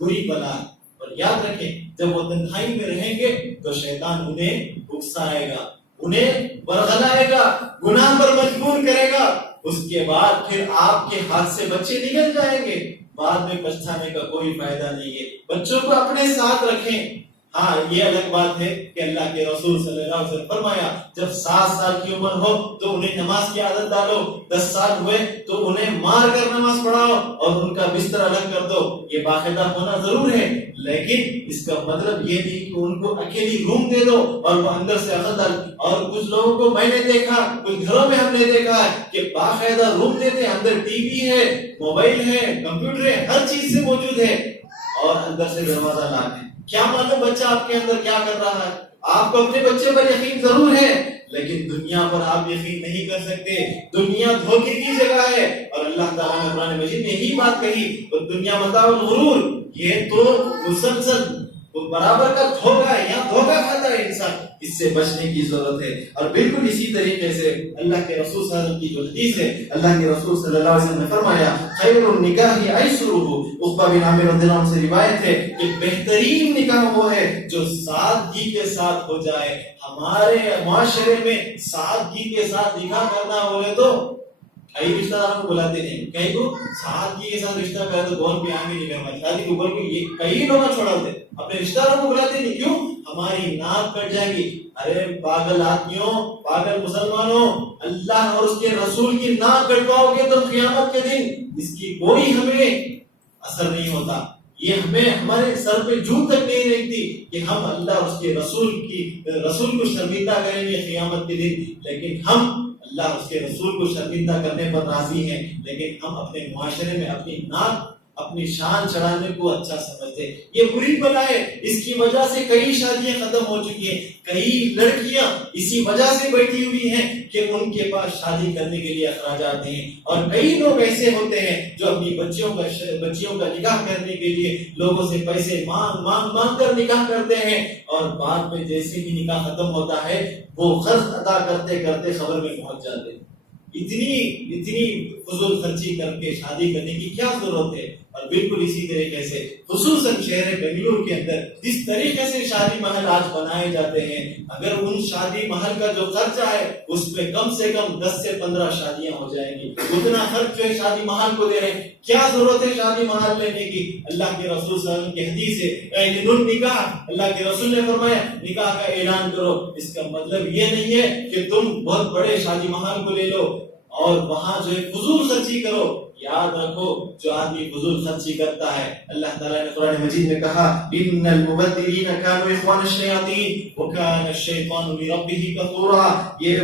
بری بلا ہے. اور یاد رکھیں جب وہ تنہائی میں رہیں گے تو شیطان انہیں اکسائے گا، انہیں ورغلائے گا، گناہ پر مجبور کرے گا. اس کے بعد پھر آپ کے ہاتھ سے بچے نکل جائیں گے، بعد میں پچھتانے کا کوئی فائدہ نہیں ہے. بچوں کو اپنے ساتھ رکھیں. ہاں یہ الگ بات ہے کہ اللہ کے رسول صلی اللہ علیہ وسلم فرمایا جب 7 سال کی عمر ہو تو انہیں نماز کی عادت ڈالو، 10 سال ہوئے تو انہیں مار کر نماز پڑھاؤ اور ان کا بستر الگ کر دو. یہ باقاعدہ ہونا ضرور ہے، لیکن اس کا مطلب یہ نہیں کہ ان کو اکیلی روم دے دو اور وہ اندر سے عقل ڈال. اور کچھ لوگوں کو میں نے دیکھا، کچھ گھروں میں ہم نے دیکھا ہے کہ باقاعدہ روم دیتے، اندر ٹی وی ہے، موبائل ہے، کمپیوٹر ہے، ہر چیز سے موجود ہے اور اندر سے دروازہ لاتے ہیں. کیا معلوم بچہ آپ کے اندر کیا کر رہا ہے. آپ کو اپنے بچے پر یقین ضرور ہے لیکن دنیا پر آپ یقین نہیں کر سکتے. دنیا دھوکے کی جگہ ہے اور اللہ تعالیٰ نے قرآن مجید میں یہی بات کہی دنیا متاع الغرور، یہ تو مسلسل برابر کا دھوکا ہے، یہاں دھوکا کھاتا ہے انسان. اس سے بچنے کی ضرورت ہے. اور بالکل اسی طریقے سے اللہ کے رسول صلی اللہ علیہ وسلم کی جو حدیث ہے، اللہ کے رسول صلی اللہ علیہ وسلم نے فرمایا خیر النکاح ایسرہ. عقبہ بن عامر رضی اللہ عنہ سے روایت ہے کہ بہترین نکاح وہ ہے جو سادگی کے ساتھ ہو جائے. ہمارے معاشرے میں سادگی کے ساتھ نکاح کرنا ہو تو کئی رشتہ داروں کو بلاتے نہیں، کئی کو سادگی کے ساتھ رشتہ کرے تو بول بھی آگے نہیں کرنا شادی کے اوپر بھی، یہ کئی لوگ چھوڑاتے اپنے رشتہ داروں کو بلاتے نہیں، کیوں؟ ہماری ناک کٹ جائے گی۔ ارے پاگل آدمیوں، پاگل مسلمانوں، اللہ اور اس کے رسول کی ناک کٹواؤ گے تو قیامت کے دن اس کی کوئی ہمیں اثر نہیں ہوتا، یہ ہمیں ہمارے سر پہ جھوٹ تک نہیں رہتی کہ ہم اللہ اور اس کے رسول کو شرمندہ کریں گے قیامت کے دن، لیکن ہم اللہ اور اس کے رسول کو شرمندہ کرنے پر راضی ہیں، لیکن ہم اپنے معاشرے میں اپنی ناک اپنی شان چڑھانے کو اچھا سمجھتے۔ یہ بری بلا ہے، اس کی وجہ سے کئی شادیاں ختم ہو چکی ہیں، کئی لڑکیاں اسی وجہ سے بیٹھی ہوئی ہیں کہ ان کے پاس شادی کرنے کے لیے اخراجات ہیں، اور کئی لوگ ایسے ہوتے ہیں جو اپنی بچیوں کا نکاح کرنے کے لیے لوگوں سے پیسے مانگ کر نکاح کرتے ہیں، اور بعد میں جیسے ہی نکاح ختم ہوتا ہے وہ قرض ادا کرتے کرتے خبر میں پہنچ جاتے ہیں۔ اتنی فضول خرچی کر کے شادی کرنے کی کیا ضرورت ہے؟ اور بالکل اسی طریقے سے خصوصاً شہر بنگلور کے اندر جس طریقے سے شادی محل آج بنائے جاتے ہیں، اگر ان شادی محل کا جو خرچہ ہے اس میں کم سے کم 10 سے 15 شادیاں ہو جائیں گی، اتنا خرچ جو ہے شادی محل کو دے رہے ہیں۔ کیا ضرورت ہے شادی محل لینے کی؟ اللہ کے رسول صلی اللہ علیہ وسلم کی حدیث ہے اعلنوا النکاح، اللہ کے رسول نے فرمایا نکاح کا اعلان کرو۔ اس کا مطلب یہ نہیں ہے کہ تم بہت بڑے شادی محل کو لے لو اور وہاں جو ہے فضول خرچی کرو۔ یاد رکھو جو آدمی فضول خرچی کرتا ہے، اللہ تعالیٰ نے قرآن مجید میں کہا ان المبذرین كانوا اخوان الشیاطین وكان الشیطان لربہ کفورا، یہ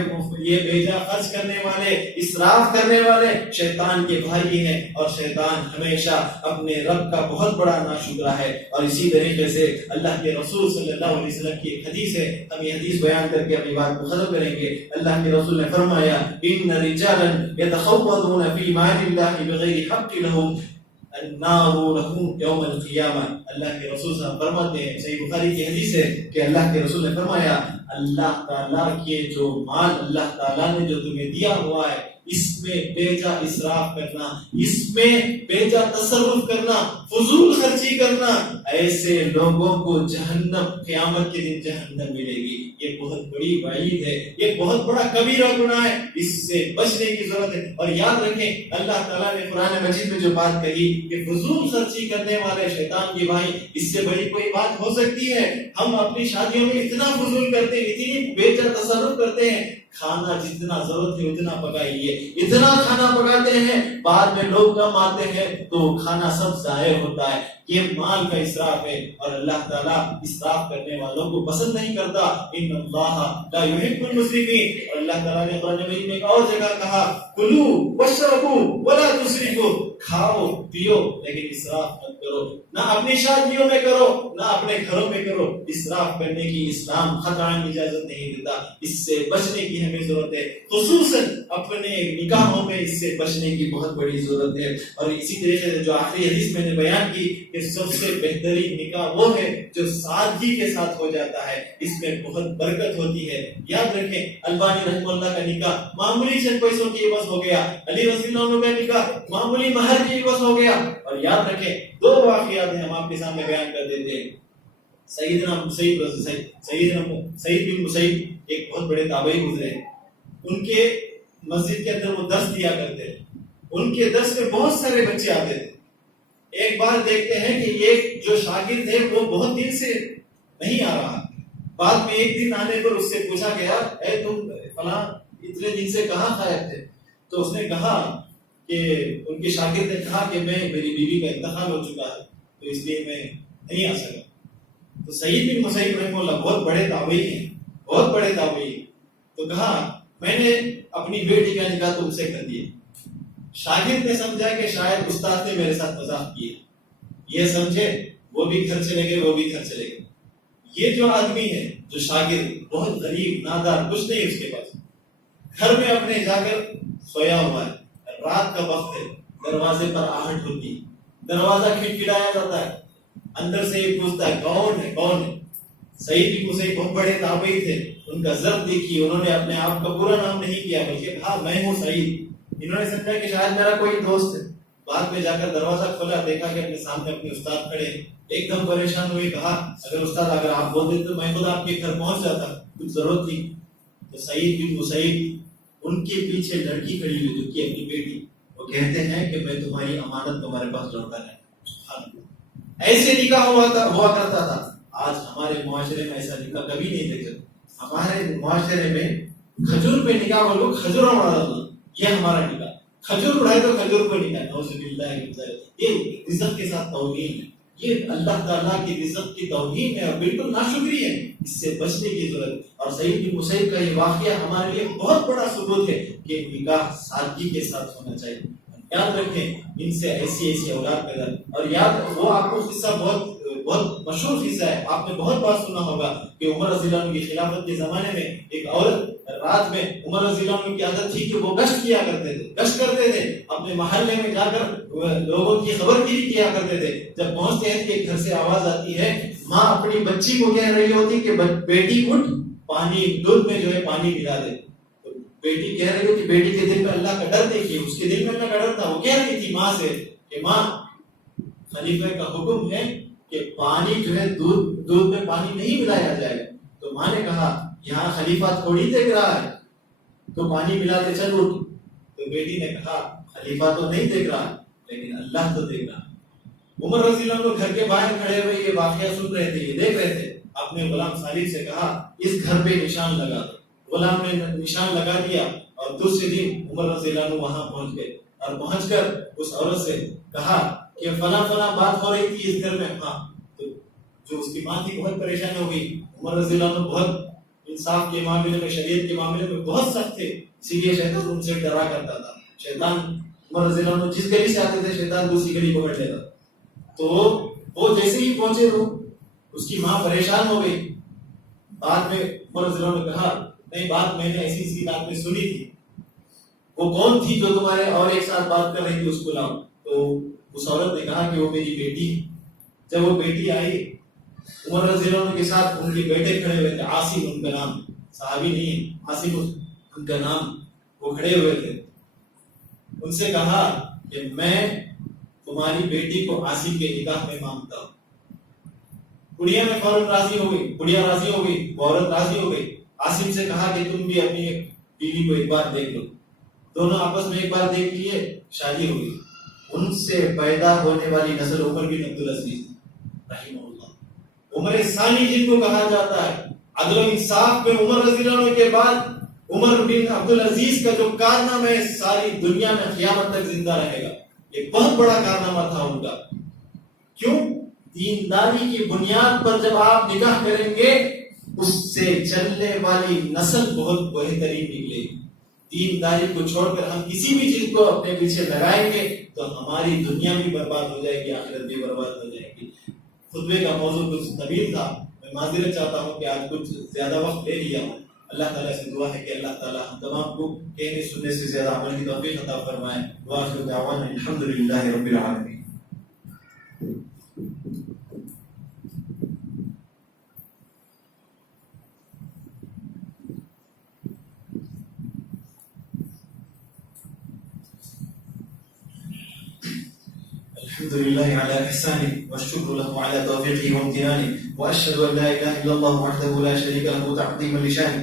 بیجا خرچ کرنے والے، اسراف کرنے والے شیطان کے بھائی ہیں، اور شیطان ہمیشہ اپنے رب کا بہت بڑا ناشکرا ہے۔ اور اسی طریقے سے اللہ کے رسول صلی اللہ علیہ وسلم کی ایک حدیث ہے، ہم یہ حدیث بیان کر کے اپنی بات کو ختم کریں گے۔ اللہ کے رسول نے فرمایا ان رجالا يتخوضون في مال الله بغیر حق لهم النار لهم یوم القیامہ۔ اللہ کے رسول صلی اللہ علیہ وسلم فرماتے ہیں، صحیح بخاری کی حدیث ہے کہ اللہ کے رسول نے فرمایا اللہ تعالیٰ کے جو مال اللہ تعالیٰ نے جو تمہیں دیا ہوا ہے اس میں بیجا اسراف کرنا، اس میں بیجا تصرف کرنا، فضول خرچی کرنا، ایسے لوگوں کو جہنم قیامت کے دن جہنم ملے گی۔ یہ بہت بڑی وعید ہے، یہ بہت بڑا کبیرہ گناہ ہے، اس سے بچنے کی ضرورت ہے۔ اور یاد رکھیں اللہ تعالیٰ نے قرآن مجید میں جو بات کہی کہ فضول خرچی کرنے والے شیطان کے بھائی، اس سے بڑی کوئی بات ہو سکتی ہے؟ ہم اپنی شادیوں میں اتنا فضول کرتے ہیں، اتنی بیجا تصرف کرتے ہیں، کھانا جتنا ضرورت ہے اتنا پکائیے، اتنا کھانا پکاتے ہیں، بعد میں لوگ کم آتے ہیں تو کھانا سب ضائع ہوتا ہے۔ یہ مال کا اسراف ہے، اور اللہ تعالیٰ اسراف کرنے والوں کو پسند نہیں کرتا۔ ان اللہ لا يحب المسرفین، اور اللہ تعالیٰ نے قرآن مجید میں ایک اور جگہ کہا کلوا واشربوا ولا تسرفوا، کھاؤ پیو لیکن اسراف مت کرو، نہ اپنی شادیوں میں کرو نہ اپنے گھروں میں کرو۔ اسراف کرنے کی اسلام قطعاً اجازت نہیں دیتا، اس سے بچنے کی ہمیں ضرورت ہے، خصوصاً اپنے نکاحوں میں اس سے بچنے کی بہت بڑی ضرورت ہے۔ اور اسی طریقے سے جو آخری حدیث میں نے بیان کی کہ سب سے بہترین نکاح وہ ہے جو سادگی کے ساتھ ہو جاتا ہے، اس میں بہت برکت ہوتی ہے۔ یاد رکھیں البانی رحمہ اللہ کا نکاح معمولی چند پیسوں کی عوض ہو گیا، علی رضی اللہ عنہ کا نکاح معمولی مہر کی عوض ہو گیا۔ اور یاد رکھیں دو واقعات ہیں ہم آپ کے سامنے بیان کر دیتے ہیں۔ سیدنا سعید بن مسیب ایک بہت بڑے تابعی گزرے، ان کے مسجد کے اندر وہ درس دیا کرتے، ان کے درس میں بہت سارے بچے آتے تھے۔ ایک بار دیکھتے ہیں کہ ایک جو شاگرد ہے وہ بہت دن سے نہیں آ رہا، بعد میں ایک دن آنے پر اس سے پوچھا گیا اے تم فلاں اتنے دن سے کہاں غائب تھے؟ تو اس نے کہا کہ ان کے شاگرد نے کہا کہ میری بیوی کا انتقال ہو چکا ہے تو اس لیے میں نہیں آ سکا۔ تو سعید بن مسیب رحمہ اللہ بہت بڑے تابعی ہیں، بہت بڑے تابعی، تو کہا میں نے اپنی بیٹی کا نکاح تم سے کر دیا۔ شاگرد نے سمجھا کہ شاید استاد نے میرے ساتھ مذاق کیا، یہ سمجھے وہ بھی گھر چلے گئے، وہ بھی گھر چلے گئے۔ یہ جو آدمی ہے جو شاگرد بہت غریب نادار، کچھ نہیں اس کے پاس، گھر میں اپنے جا کر سویا ہوا ہے، رات کا وقت ہے، دروازے پر آہٹ ہوتی ہے، دروازہ کھٹکھٹایا جاتا ہے، اندر سے یہ پوچھتا ہے کون ہے کون ہے؟ سعید بن مسیب بہت بڑے تابعی تھے، ان کا ضرب دیکھی، انہوں نے اپنے آپ کا برا نام نہیں کیا بلکہ کہا میں ہوں سعید۔ انہوں نے سمجھا کہ شاید میرا کوئی دوست ہے، بعد میں جا کر دروازہ کھولا، دیکھا کہ اپنے سامنے اپنے استاد کھڑے، ایک دم پریشان ہوئے، کہا اگر استاد اگر آپ بول دیتے تو میں خود آپ کے گھر پہنچ جاتا، کچھ ضرورت تھی۔ تو سعید بن مسیب ان کے پیچھے لڑکی کھڑی ہوئی جو کہ اپنی بیٹی، وہ کہتے ہیں کہ میں تمہاری امانت تمہارے پاس لوٹا رہا. ایسے نکاح ہوا کرتا تھا. آج ہمارے معاشرے میں ایسا نکاح کبھی نہیں دیکھا. ہمارے معاشرے میں کھجور پہ نکاح بولو، کھجور اڑا دو، یہ ہمارا نکاح. کھجور اڑائے تو کھجور پہ نکاح. نعوذ باللہ من ذلک. یہ رزق کے ساتھ توہین ہے، یہ اللہ تعالیٰ کی رزق کی توہین ہے اور بالکل ناشکری ہے. اس سے بچنے کی ضرورت. اور سعید بن مسیب کا یہ واقعہ ہمارے لیے بہت بڑا ثبوت ہے کہ نکاح سادگی کے ساتھ ہونا چاہیے. یاد رکھیں ان سے ایسی اولاد پیدا. اور یاد وہ آپ کو قصہ بہت مشہور قصہ ہے، آپ نے بہت بار سنا ہوگا کہ عمر رضی اللہ عنہ کی خلافت کے زمانے میں ایک عورت رات میں، عمر رضی اللہ عنہ کی عادت تھی کہ وہ گشت کیا کرتے تھے، گشت کرتے تھے اپنے محلے میں جا کر لوگوں کی خبر گیری کیا کرتے تھے. جب پہنچتے ہیں کہ گھر سے آواز آتی ہے، ماں اپنی بچی کو کہہ رہی ہوتی کہ بیٹی اٹھ، پانی دودھ میں جو ہے پانی ملا دے. بیٹی کہہ رہی ہو کہ بیٹی کے دل میں اللہ کا ڈر دیکھیے، اس کے دل میں اللہ کا ڈر تھا. وہ کہہ رہی تھی ماں سے کہ ماں خلیفہ کا حکم ہے کہ پانی جو ہے دودھ میں پانی نہیں ملایا جائے گا. تو ماں نے کہا یہاں خلیفہ تھوڑی دیکھ رہا ہے تو پانی ملاتے چل اٹھ. تو بیٹی نے کہا خلیفہ تو نہیں دیکھ رہا لیکن اللہ تو دیکھ رہا. عمر رضی اللہ عنہ گھر کے باہر کھڑے ہوئے یہ واقعہ سن رہے تھے، یہ دیکھ رہے تھے. اپنے غلام صالح سے کہا اس گھر پہ نشان لگا دو. غلام نے نشان لگا دیا اور دوسرے دن عمر رضی اللہ عنہ وہاں پہنچ گئے اور پہنچ کر اس عورت سے کہا کہ فلاں بات ہو رہی تھی اس گھر میں. ہاں. تو جو اس کی ماں تھی بہت پریشان ہو گئی. عمر رضی اللہ عنہ بہت انصاف کے معاملے میں، شریعت کے معاملے میں بہت سخت تھے، اسی لیے شیطان ان سے ڈرا کرتا تھا. شیطان عمر رضی اللہ عنہ جس گلی سے آتے تھے شیطان دوسری گلی پکڑ لیتا. تو وہ جیسے ہی پہنچے تو اس کی ماں پریشان ہو گئی. بعد میں عمر رضی اللہ عنہ نے کہا نہیں، بات میں نے ایسی بات میں سنی تھی. وہ کون تھی جو تمہارے اور ایک ساتھ بات کر رہی تھی، اس کو لاؤ. تو اس عورت نے کہا کہ وہ میری بیٹی. جب وہ بیٹی آئی عمر رضی اللہ عنہ کے ساتھ ان کے بیٹے کھڑے ہوئے تھے. عاصم ان کا نام، صحابی نہیں، عاصم ان کا نام. وہ کھڑے ہوئے تھے. ان سے کہا کہ میں تمہاری بیٹی کو عاصم کے نکاح میں مانگتا ہوں. کڑیا میں فوراً راضی ہو گئی، کڑیا راضی ہو گئی، عورت راضی ہو گئی. عاصم سے کہا کہ تم بھی اپنی بیوی کو ایک بار دیکھ لو. دونوں آپس میں ایک بار دیکھ لیے، شادی ہو گئی. ان سے پیدا ہونے والی نسل عمر بن عبدالعزیز رحمہ اللہ. عمر ثانی جن کو کہا جاتا ہے. عدل و انصاف میں عمر رضی اللہ عنہ کے بعد عمر بن عبدالعزیز کا جو کارنامہ ہے ساری دنیا میں قیامت تک زندہ رہے گا. ایک بہت بڑا کارنامہ تھا ان کا. کیوں؟ دینداری کی بنیاد پر جب آپ نکاح کریں گے اس سے چلنے والی نسل بہت بہترین نکلے گی. دینداری کو چھوڑ کر ہم کسی بھی چیز کو اپنے پیچھے لگائیں گے تو ہماری دنیا بھی برباد ہو جائے گی، آخرت بھی برباد ہو جائے گی. خطبے کا موضوع کچھ طویل تھا، میں معذرت چاہتا ہوں کہ آج کچھ زیادہ وقت لے لیا ہوں. اللہ تعالیٰ سے دعا ہے کہ اللہ تعالیٰ ہم تمام کو کہنے سننے سے زیادہ عمل کی توفیق عطا فرمائے. وآخر دعوانا الحمدللہ رب العالمین. الحمد لله على إحسانه والشكر له على توفيقه وامتنانه وأشهد أن لا إله إلا الله وحده لا شريك له تعظيما لشانه